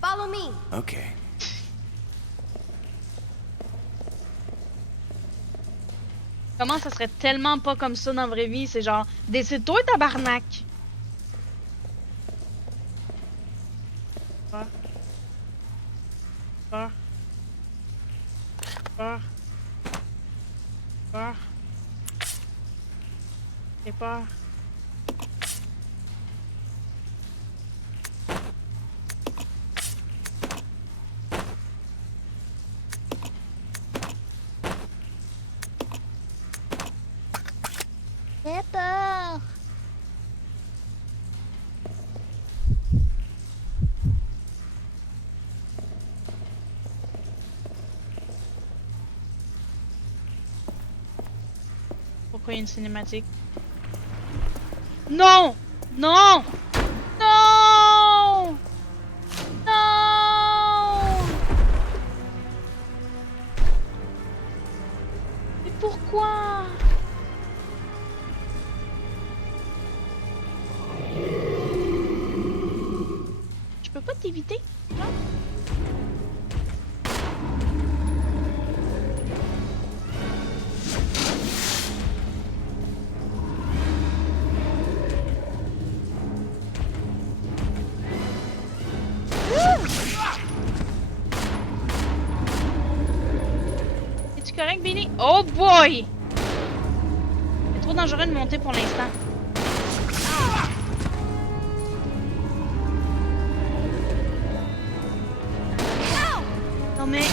Follow me. Okay. Comment ça serait tellement pas comme ça dans la vraie vie? C'est genre, décide-toi, tabarnak! Peur. Peur. Peur. Peur. J'ai peur. J'ai peur. Pourquoi il y a une cinématique? Non! Non! Non! Non! Mais pourquoi? Je peux pas t'éviter? Non? Es-tu correct, Billy? Oh boy! C'est trop dangereux de monter pour l'instant. Non mais...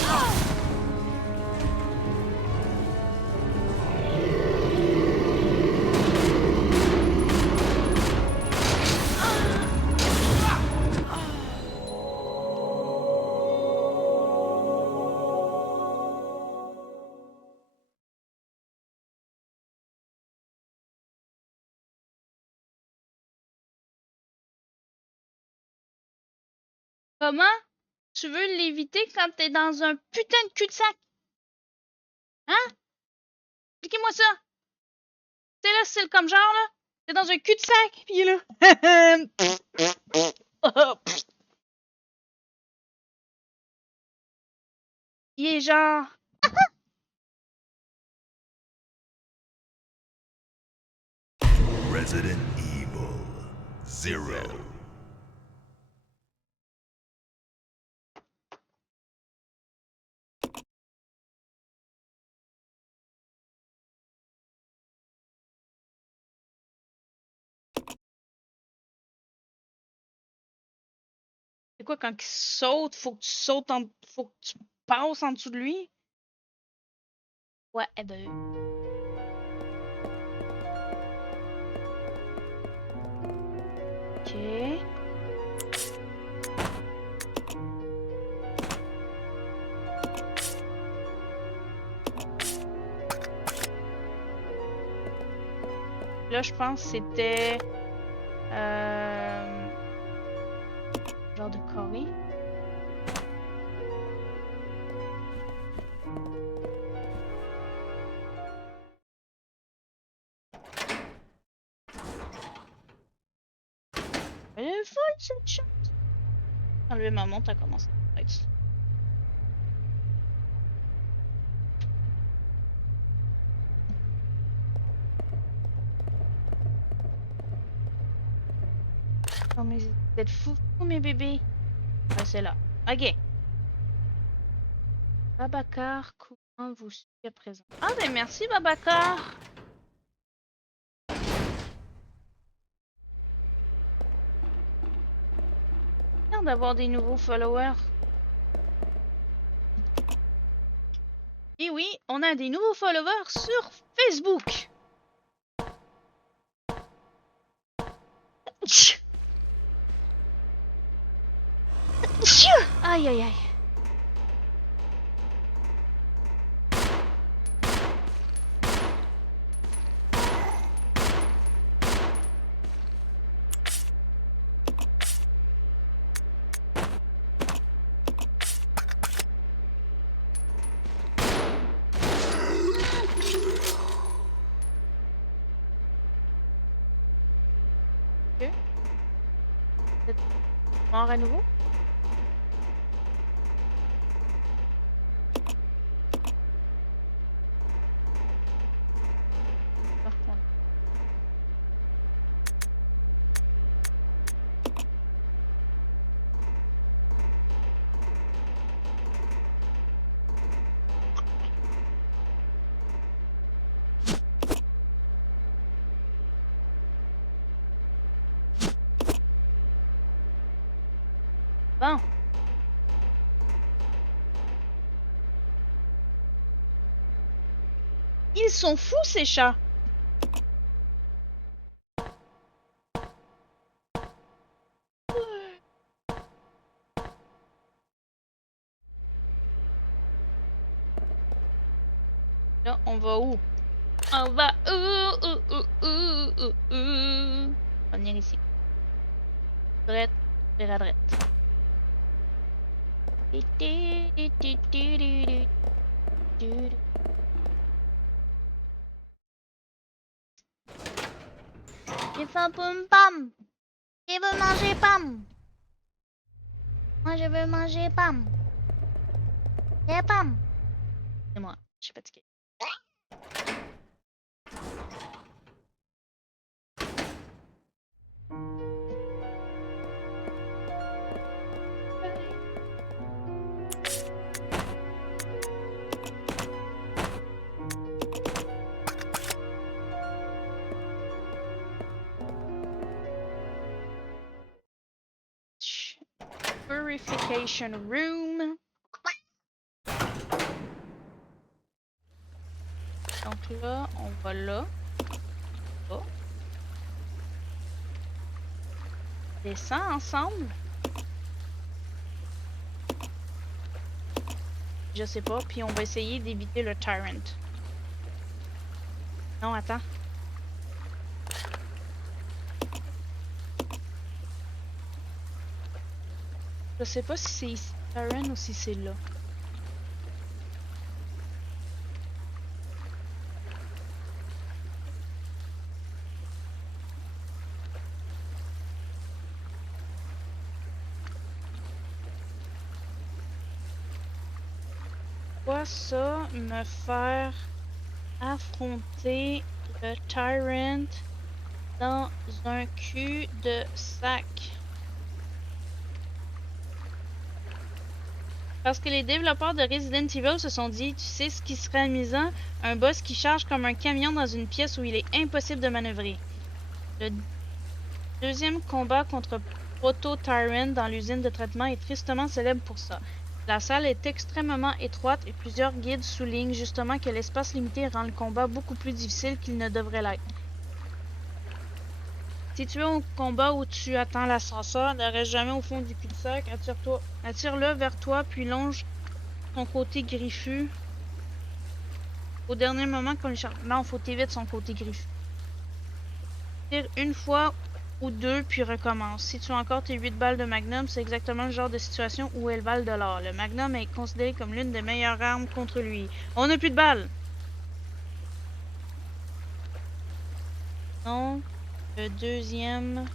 Comment tu veux l'éviter quand t'es dans un putain de cul-de-sac? Hein? Expliquez-moi ça! C'est là, c'est comme genre, là? C'est dans un cul-de-sac, puis il est là. Il est genre... Resident Evil 0. C'est quoi, quand il saute, faut que tu sautes faut que tu passes en dessous de lui? Ouais, eh ben... Ok. Là, je pense que c'était... genre de Corée. Elle est folle, cette chatte! Enlever ma montre, elle commence à être... Oh, mais vous êtes fous, mes bébés! Ah, c'est là. Ok. Babacar, comment vous suivez à présent? Ah, ben merci, Babacar! Bien d'avoir des nouveaux followers. Et oui, on a des nouveaux followers sur Facebook! Aïe, aïe, aïe. Mort à nouveau? Par contre. Bon. Ils sont fous, ces chats! Là, on va où? On va où? On va venir ici. Drette, vers la droite. J'ai faim pour une pomme. Je veux manger pomme. Moi, je veux manger pomme. C'est pomme. C'est moi, je suis fatiguée. Purification room. Donc là, on va là. Oh. Descend ensemble. Je sais pas, puis on va essayer d'éviter le Tyrant. Non, attends. Je sais pas si c'est ici Tyrant ou si c'est là. Pourquoi ça me faire affronter le Tyrant dans un cul de sac? Parce que les développeurs de Resident Evil se sont dit, tu sais ce qui serait amusant? Un boss qui charge comme un camion dans une pièce où il est impossible de manœuvrer. Le deuxième combat contre Proto Tyrant dans l'usine de traitement est tristement célèbre pour ça. La salle est extrêmement étroite et plusieurs guides soulignent justement que l'espace limité rend le combat beaucoup plus difficile qu'il ne devrait l'être. Si tu es au combat où tu attends l'ascenseur, ne reste jamais au fond du cul-de-sac, attire-le vers toi puis longe son côté griffu. Au dernier moment, quand il charge. Non, faut t'éviter son côté griffu. Tire une fois ou deux, puis recommence. Si tu as encore tes 8 balles de Magnum, c'est exactement le genre de situation où elles valent de l'or. Le Magnum est considéré comme l'une des meilleures armes contre lui. On n'a plus de balles! Non. Le deuxième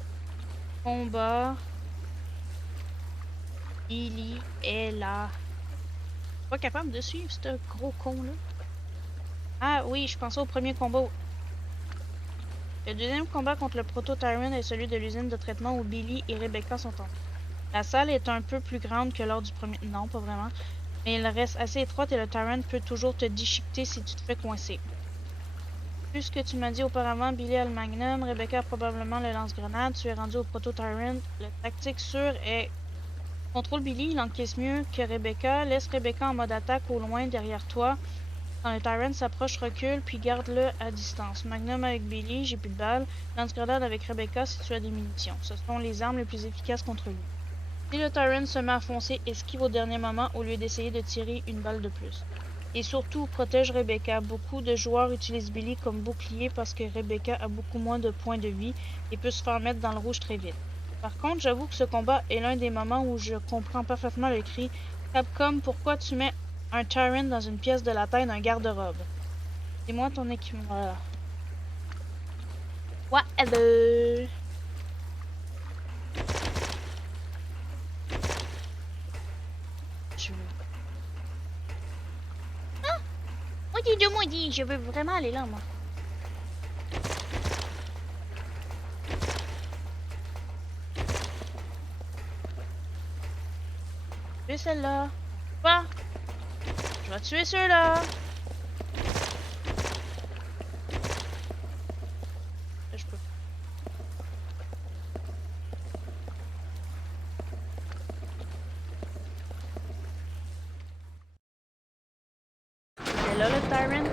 combat. Billy est là. Pas capable de suivre ce gros con-là. Ah oui, je pensais au premier combat. Le deuxième combat contre le Proto-Tyrant est celui de l'usine de traitement où Billy et Rebecca sont entrés. La salle est un peu plus grande que lors du premier... Non, pas vraiment. Mais elle reste assez étroite et le Tyrant peut toujours te déchiqueter si tu te fais coincer. Plus ce que tu m'as dit auparavant, Billy a le Magnum, Rebecca a probablement le lance-grenade, tu es rendu au Proto-Tyrant. La tactique sûre est... Contrôle Billy, il encaisse mieux que Rebecca. Laisse Rebecca en mode attaque au loin derrière toi. Quand le Tyrant s'approche, recule, puis garde-le à distance. Magnum avec Billy, j'ai plus de balles. Lance-grenade avec Rebecca si tu as des munitions. Ce sont les armes les plus efficaces contre lui. Si le Tyrant se met à foncer, esquive au dernier moment au lieu d'essayer de tirer une balle de plus. Et surtout, protège Rebecca. Beaucoup de joueurs utilisent Billy comme bouclier parce que Rebecca a beaucoup moins de points de vie et peut se faire mettre dans le rouge très vite. Par contre, j'avoue que ce combat est l'un des moments où je comprends parfaitement le cri « Capcom, pourquoi tu mets un Tyrant dans une pièce de la taille d'un garde-robe? Dis-moi ton équipement. » Voilà. Whatever. Ah! Moi dis, je veux vraiment aller là, moi. Je vais celle-là. Quoi? Je vais tuer ceux-là. Je peux. C'est là le Tyrant.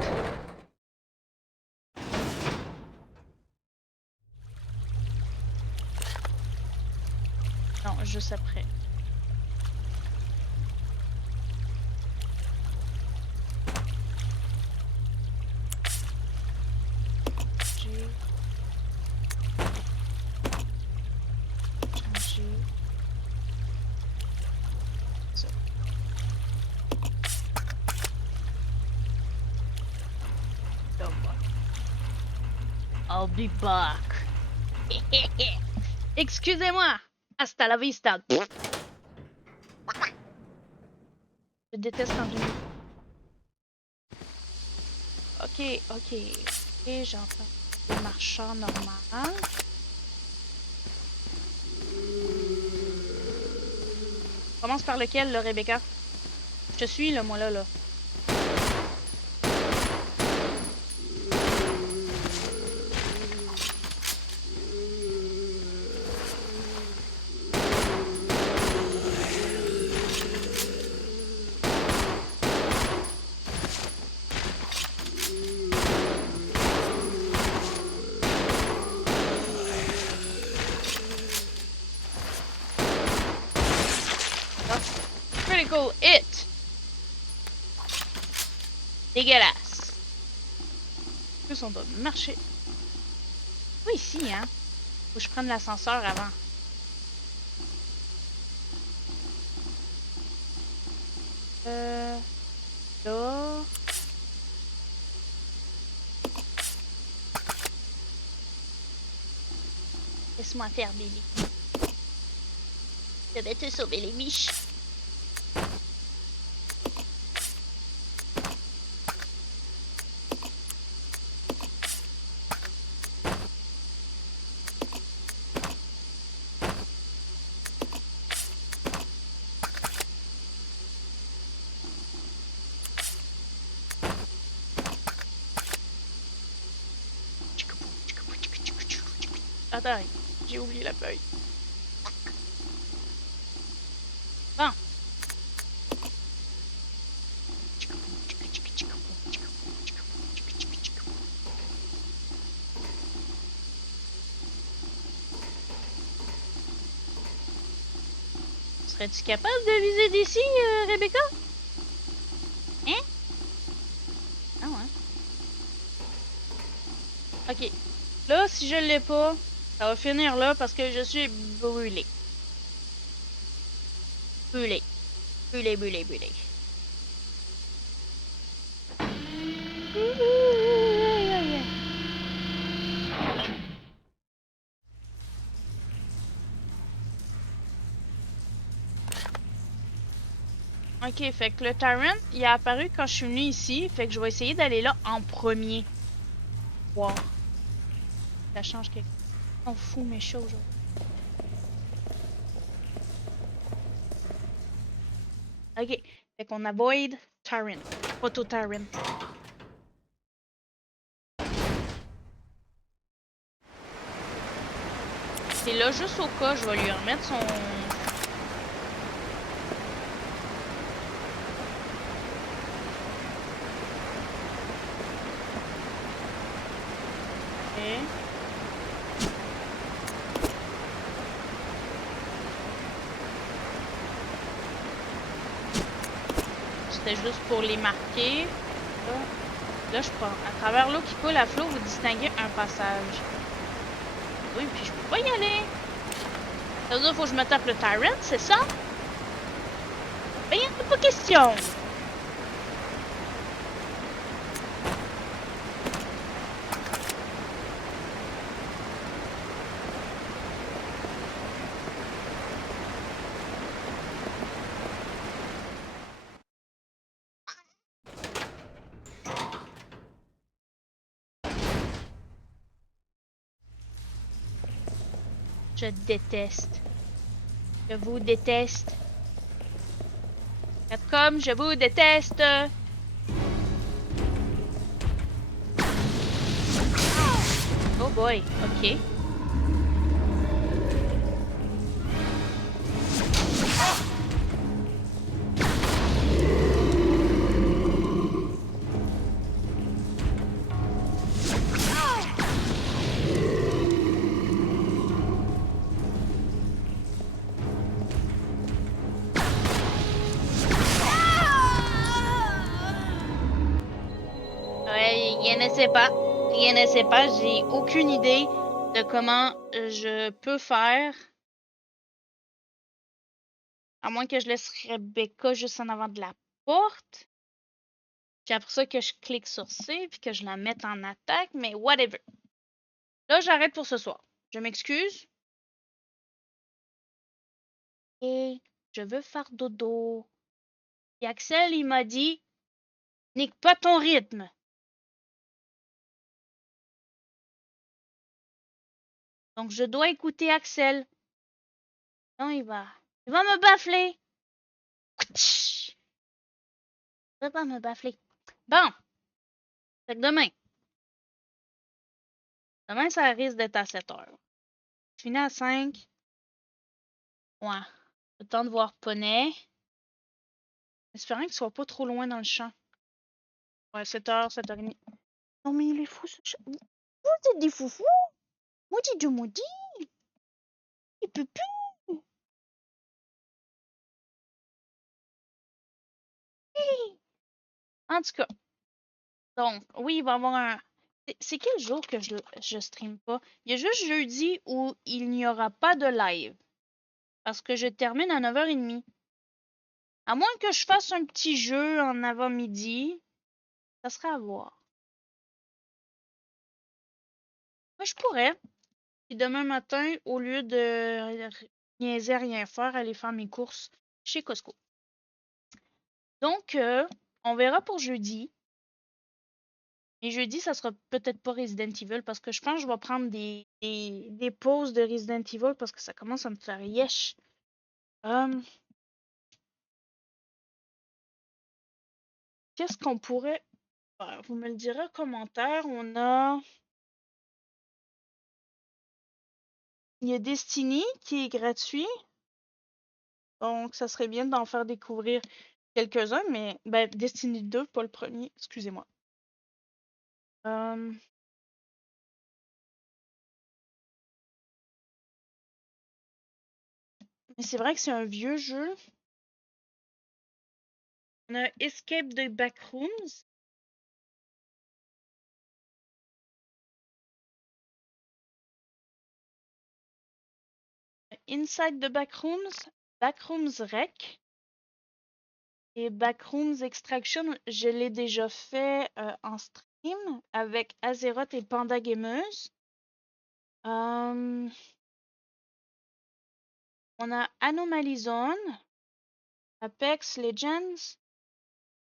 Non, juste après. I'll be back. Excusez-moi. Hasta la vista. Je déteste quand je... Ok. Et j'entends le marchand normal. Commence par lequel, là, Rebecca? Je te suis, là, moi, là. Critical hit! Dégueulasse! En plus, on doit marcher. Pas ici, hein? Faut que je prenne l'ascenseur avant. Là... Laisse-moi faire, Billy. Je vais te sauver les miches. Attends, j'ai oublié la feuille. Bon. Serais-tu capable de viser d'ici, Rebecca? Hein? Ah ouais. Ok. Là, si je l'ai pas, ça va finir là parce que je suis brûlée. Brûlée. Brûlée, brûlée, brûlée. Ok, fait que le Tyrant, il est apparu quand je suis venue ici, fait que je vais essayer d'aller là en premier. Wow. Ça change quelque chose. On fout mes choses. Ok, fait qu'on avoid Tyrant. Auto Tyrant. Et là, juste au cas, je vais lui remettre son... Ok. C'était juste pour les marquer. Là, je prends. À travers l'eau qui coule à flot, vous distinguez un passage. Oui, puis je peux pas y aller. Ça veut dire qu'il faut que je me tape le Tyrant, c'est ça? Ben, y'en a pas question. Je déteste. Je vous déteste. Capcom, je vous déteste. Oh boy, ok. Ouais, rien ne sait pas. Rien ne sait pas. J'ai aucune idée de comment je peux faire. À moins que je laisse Rebecca juste en avant de la porte. Puis après ça que je clique sur C puis que je la mette en attaque, mais whatever. Là, j'arrête pour ce soir. Je m'excuse. Et je veux faire dodo. Et Axel, il m'a dit, nique pas ton rythme. Donc, je dois écouter Axel. Non, il va me bafler. Il va pas me bafler. Bon. Fait que demain, ça risque d'être à 7 heures. Je finis à 5. Ouais. Le temps de voir Poney. Espérant qu'il soit pas trop loin dans le champ. Ouais, 7 heures, 7h30. Non, mais il est fou, ce chat. Vous êtes des foufous. Maudit de maudit. Il peut plus. En tout cas. Donc, oui, il va y avoir un... C'est quel jour que je stream pas? Il y a juste jeudi où il n'y aura pas de live. Parce que je termine à 9h30. À moins que je fasse un petit jeu en avant-midi. Ça serait à voir. Mais je pourrais. Puis demain matin, au lieu de niaiser rien faire, aller faire mes courses chez Costco. Donc, on verra pour jeudi. Et jeudi, ça sera peut-être pas Resident Evil parce que je pense que je vais prendre des pauses de Resident Evil parce que ça commence à me faire yesh. Qu'est-ce qu'on pourrait faire? Vous me le direz en commentaire. On a Il y a Destiny qui est gratuit. Donc, ça serait bien d'en faire découvrir quelques-uns, mais ben, Destiny 2, pas le premier, excusez-moi. Mais c'est vrai que c'est un vieux jeu. On a Escape the Backrooms. Inside the Backrooms, Backrooms Rec et Backrooms Extraction, je l'ai déjà fait en stream avec Azeroth et Panda Gameuse. On a Anomaly Zone, Apex Legends,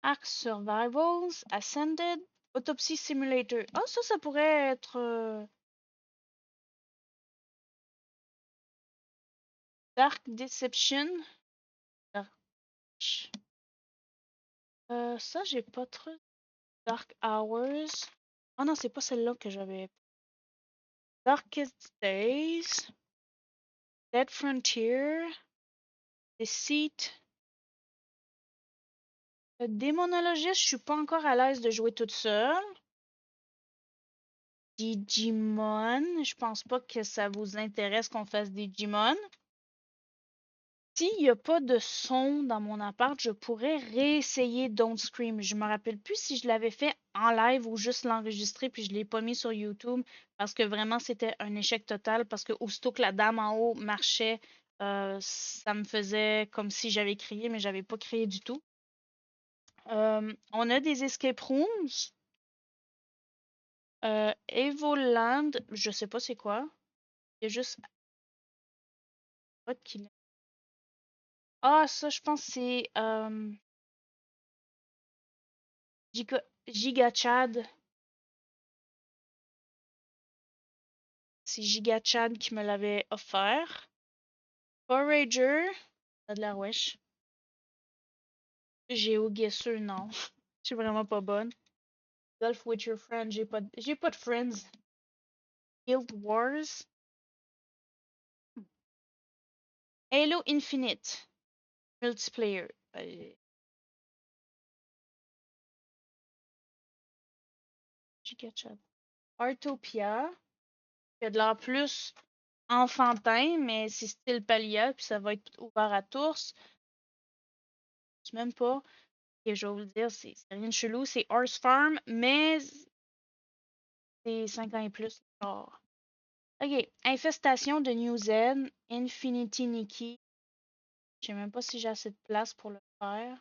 Ark Survivals, Ascended, Autopsy Simulator. Oh, ça pourrait être Dark Deception. Ça, j'ai pas trop. Dark Hours. Oh non, c'est pas celle-là que j'avais. Darkest Days. Dead Frontier. Deceit. Démonologiste, je suis pas encore à l'aise de jouer toute seule. Digimon. Je pense pas que ça vous intéresse qu'on fasse des Digimon. S'il n'y a pas de son dans mon appart, je pourrais réessayer Don't Scream. Je me rappelle plus si je l'avais fait en live ou juste l'enregistrer puis je l'ai pas mis sur YouTube parce que vraiment c'était un échec total parce que aussitôt que la dame en haut marchait, ça me faisait comme si j'avais crié mais j'avais pas crié du tout. On a des escape rooms. Evoland, je sais pas c'est quoi. Il y a juste. Ah, ça, je pense que c'est Giga Chad. C'est Giga Chad qui me l'avait offert. Forager. Ça a de la wesh. GeoGuessr, non. Je suis vraiment pas bonne. Golf with your friend, j'ai pas de friends. Guild Wars. Halo Infinite. Multiplayer. Giga Chad. Artopia. Qui a de l'air plus enfantin, mais c'est style Palia, puis ça va être ouvert à tous. Je sais même pas. Et je vais vous le dire, c'est rien de chelou. C'est Horse Farm, mais c'est 5 ans et plus. Genre. Ok. Infestation de New Zen, Infinity Nikki. Je sais même pas si j'ai assez de place pour le faire.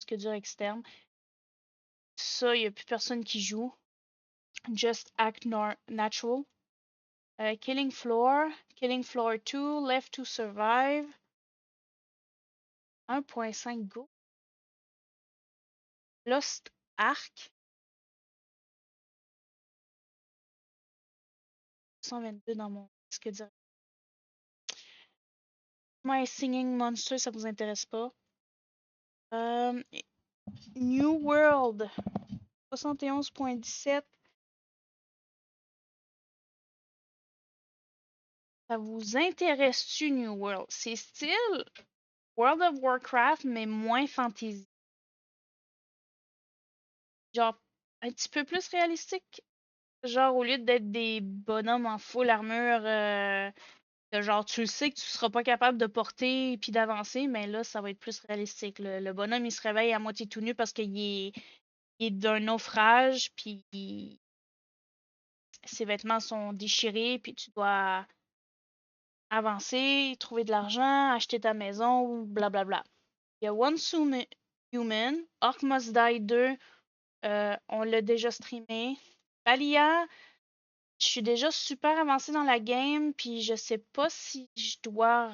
Disque dur externe. Ça, il n'y a plus personne qui joue. Just Act Natural. Killing Floor. Killing Floor 2. Left to Survive. 1.5 Go. Lost Ark. 122 dans mon disque dur. My Singing Monster, ça vous intéresse pas. New World. 71.17. Ça vous intéresse-tu, New World? C'est style World of Warcraft, mais moins fantasy. Genre, un petit peu plus réalistique. Genre, au lieu d'être des bonhommes en full armure, genre, tu le sais que tu seras pas capable de porter puis d'avancer, mais là, ça va être plus réalistique. Le bonhomme, il se réveille à moitié tout nu parce il est d'un naufrage, puis ses vêtements sont déchirés, puis tu dois avancer, trouver de l'argent, acheter ta maison, blablabla. Il y a Once Human, Orc Must Die 2, on l'a déjà streamé. Palia, je suis déjà super avancée dans la game, puis je sais pas si je dois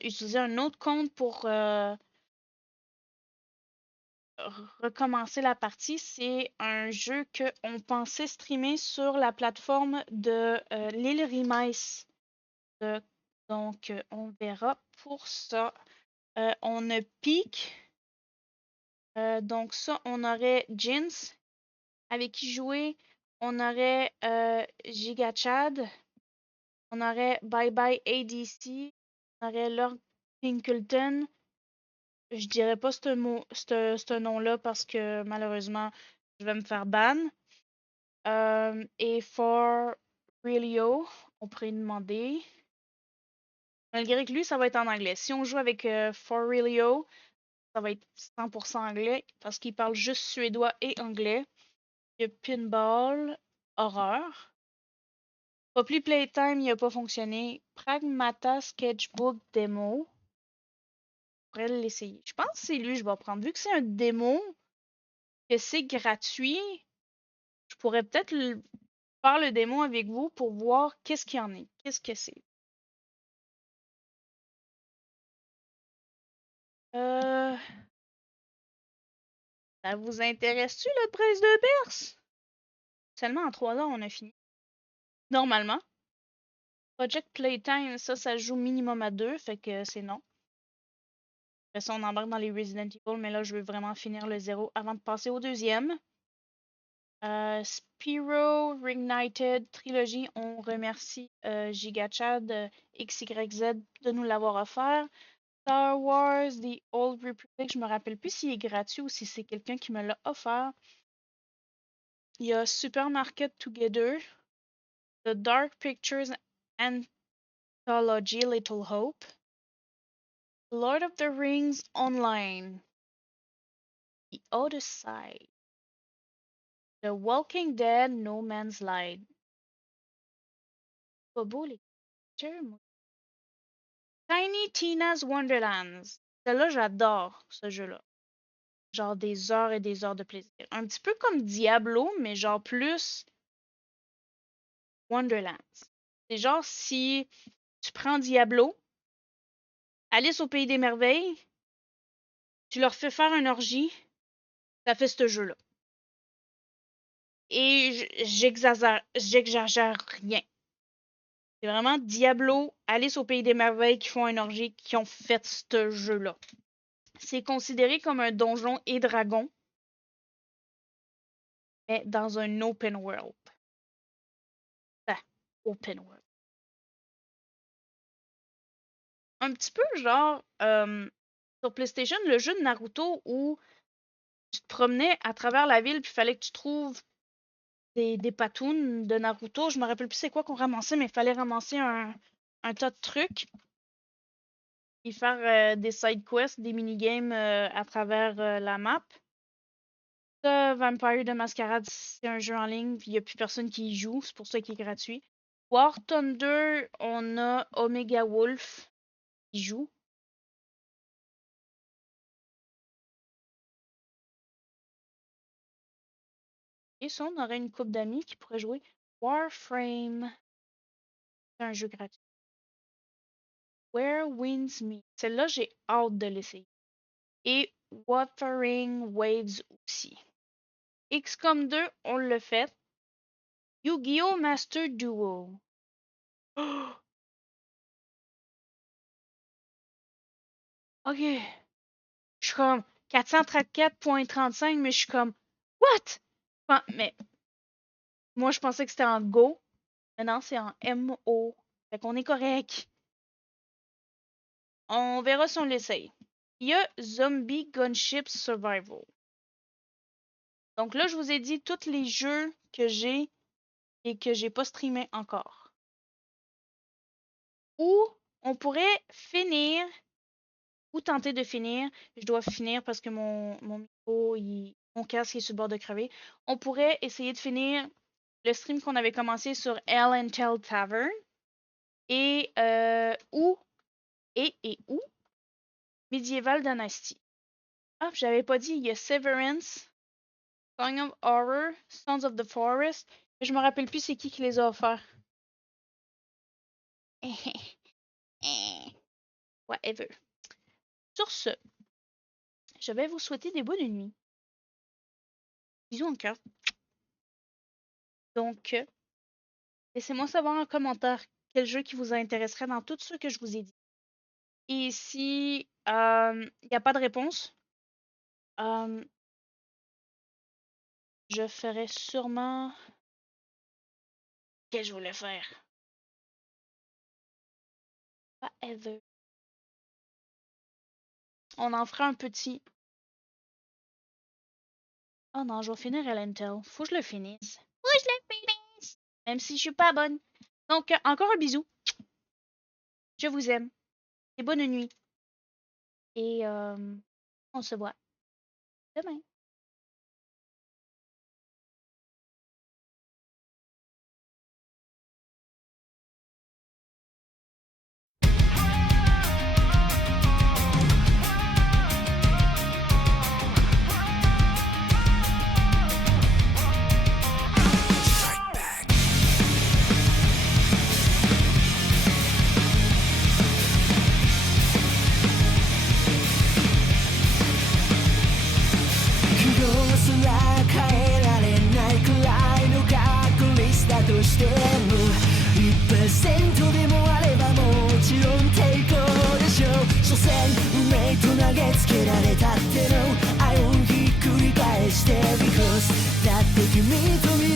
utiliser un autre compte pour recommencer la partie. C'est un jeu qu'on pensait streamer sur la plateforme de l'île Rimais. Donc, on verra pour ça. On a Peak. Donc ça, on aurait Jins avec qui jouer. on aurait Giga Chad, on aurait Bye Bye ADC, on aurait Lord Pinkleton. Je dirais pas ce nom-là parce que malheureusement, je vais me faire ban. Et For Realio, on pourrait demander. Malgré que lui, ça va être en anglais. Si on joue avec For Realio, ça va être 100% anglais parce qu'il parle juste suédois et anglais. Il y a Pinball, Horreur. Poppy Playtime, il n'a pas fonctionné. Pragmata Sketchbook Demo. Je pourrais l'essayer. Je pense que c'est lui que je vais prendre. Vu que c'est un démo, que c'est gratuit, je pourrais peut-être faire le démo avec vous pour voir qu'est-ce qu'il y en est. Qu'est-ce que c'est. Euh, Ça vous intéresse-tu le prince de Perse? Seulement en 3 ans, on a fini. Normalement. Project Playtime, ça joue minimum à 2, fait que c'est non. Après ça, on embarque dans les Resident Evil, mais là, je veux vraiment finir le 0 avant de passer au deuxième. Spyro Reignited Trilogy, on remercie GigaChad XYZ de nous l'avoir offert. Star Wars The Old Republic, je me rappelle plus s'il est gratuit ou si c'est quelqu'un qui me l'a offert. Il y a Supermarket Together, The Dark Pictures Anthology Little Hope, Lord of the Rings Online, The Other Side, The Walking Dead No Man's Land. Pas beau les pictures, moi. Tiny Tina's Wonderlands. Celle-là, j'adore ce jeu-là. Genre des heures et des heures de plaisir. Un petit peu comme Diablo, mais genre plus Wonderlands. C'est genre si tu prends Diablo, Alice au Pays des Merveilles, tu leur fais faire une orgie, ça fait ce jeu-là. Et j'exagère rien. C'est vraiment Diablo, Alice au Pays des Merveilles qui font une orgie, qui ont fait ce jeu-là. C'est considéré comme un donjon et dragon, mais dans un open world. Ah, open world. Un petit peu genre sur PlayStation, le jeu de Naruto où tu te promenais à travers la ville puis il fallait que tu trouves des patounes de Naruto. Je me rappelle plus c'est quoi qu'on ramassait, mais il fallait ramasser un tas de trucs et faire des side quests, des minigames à travers la map. Ça, Vampire de Masquerade, c'est un jeu en ligne, puis il n'y a plus personne qui y joue, c'est pour ça qu'il est gratuit. War Thunder, on a Omega Wolf qui joue. Et ça, on aurait une couple d'amis qui pourraient jouer. Warframe, c'est un jeu gratuit. Where Winds Meet, celle-là, j'ai hâte de l'essayer. Et Wuthering Waves aussi. XCOM 2, on l'a fait. Yu-Gi-Oh! Master Duo. Ok. Je suis comme 434.35, mais je suis comme What? Mais moi, je pensais que c'était en Go. Mais non, c'est en MO. Fait qu'on est correct. On verra si on l'essaye. Il y a Zombie Gunship Survival. Donc là, je vous ai dit tous les jeux que j'ai et que j'ai pas streamé encore. Ou on pourrait finir ou tenter de finir. Je dois finir parce que mon micro, mon casque est sur le bord de crever. On pourrait essayer de finir le stream qu'on avait commencé sur Hell Tell Tavern. Et où Medieval Dynasty. Ah, j'avais pas dit, il y a Severance, Song of Horror, Sons of the Forest. Mais je me rappelle plus c'est qui les a offerts. Whatever. Sur ce, je vais vous souhaiter des bonnes nuits. Bisous en cœur. Donc, laissez-moi savoir en commentaire quel jeu qui vous intéresserait dans tout ce que je vous ai dit. Et si il n'y a pas de réponse, je ferai sûrement que je voulais faire. Pas Heather. On en fera un petit. Oh non, je vais finir Ellentel. Faut que je le finisse. Faut que je le finisse! Même si je suis pas bonne. Donc, encore un bisou. Je vous aime. Et bonne nuit. Et on se voit demain. Strike back.1% でもあればもちろん抵抗でしょう所詮運命と投げつけられたっての愛をひっくり返して Because だって君と見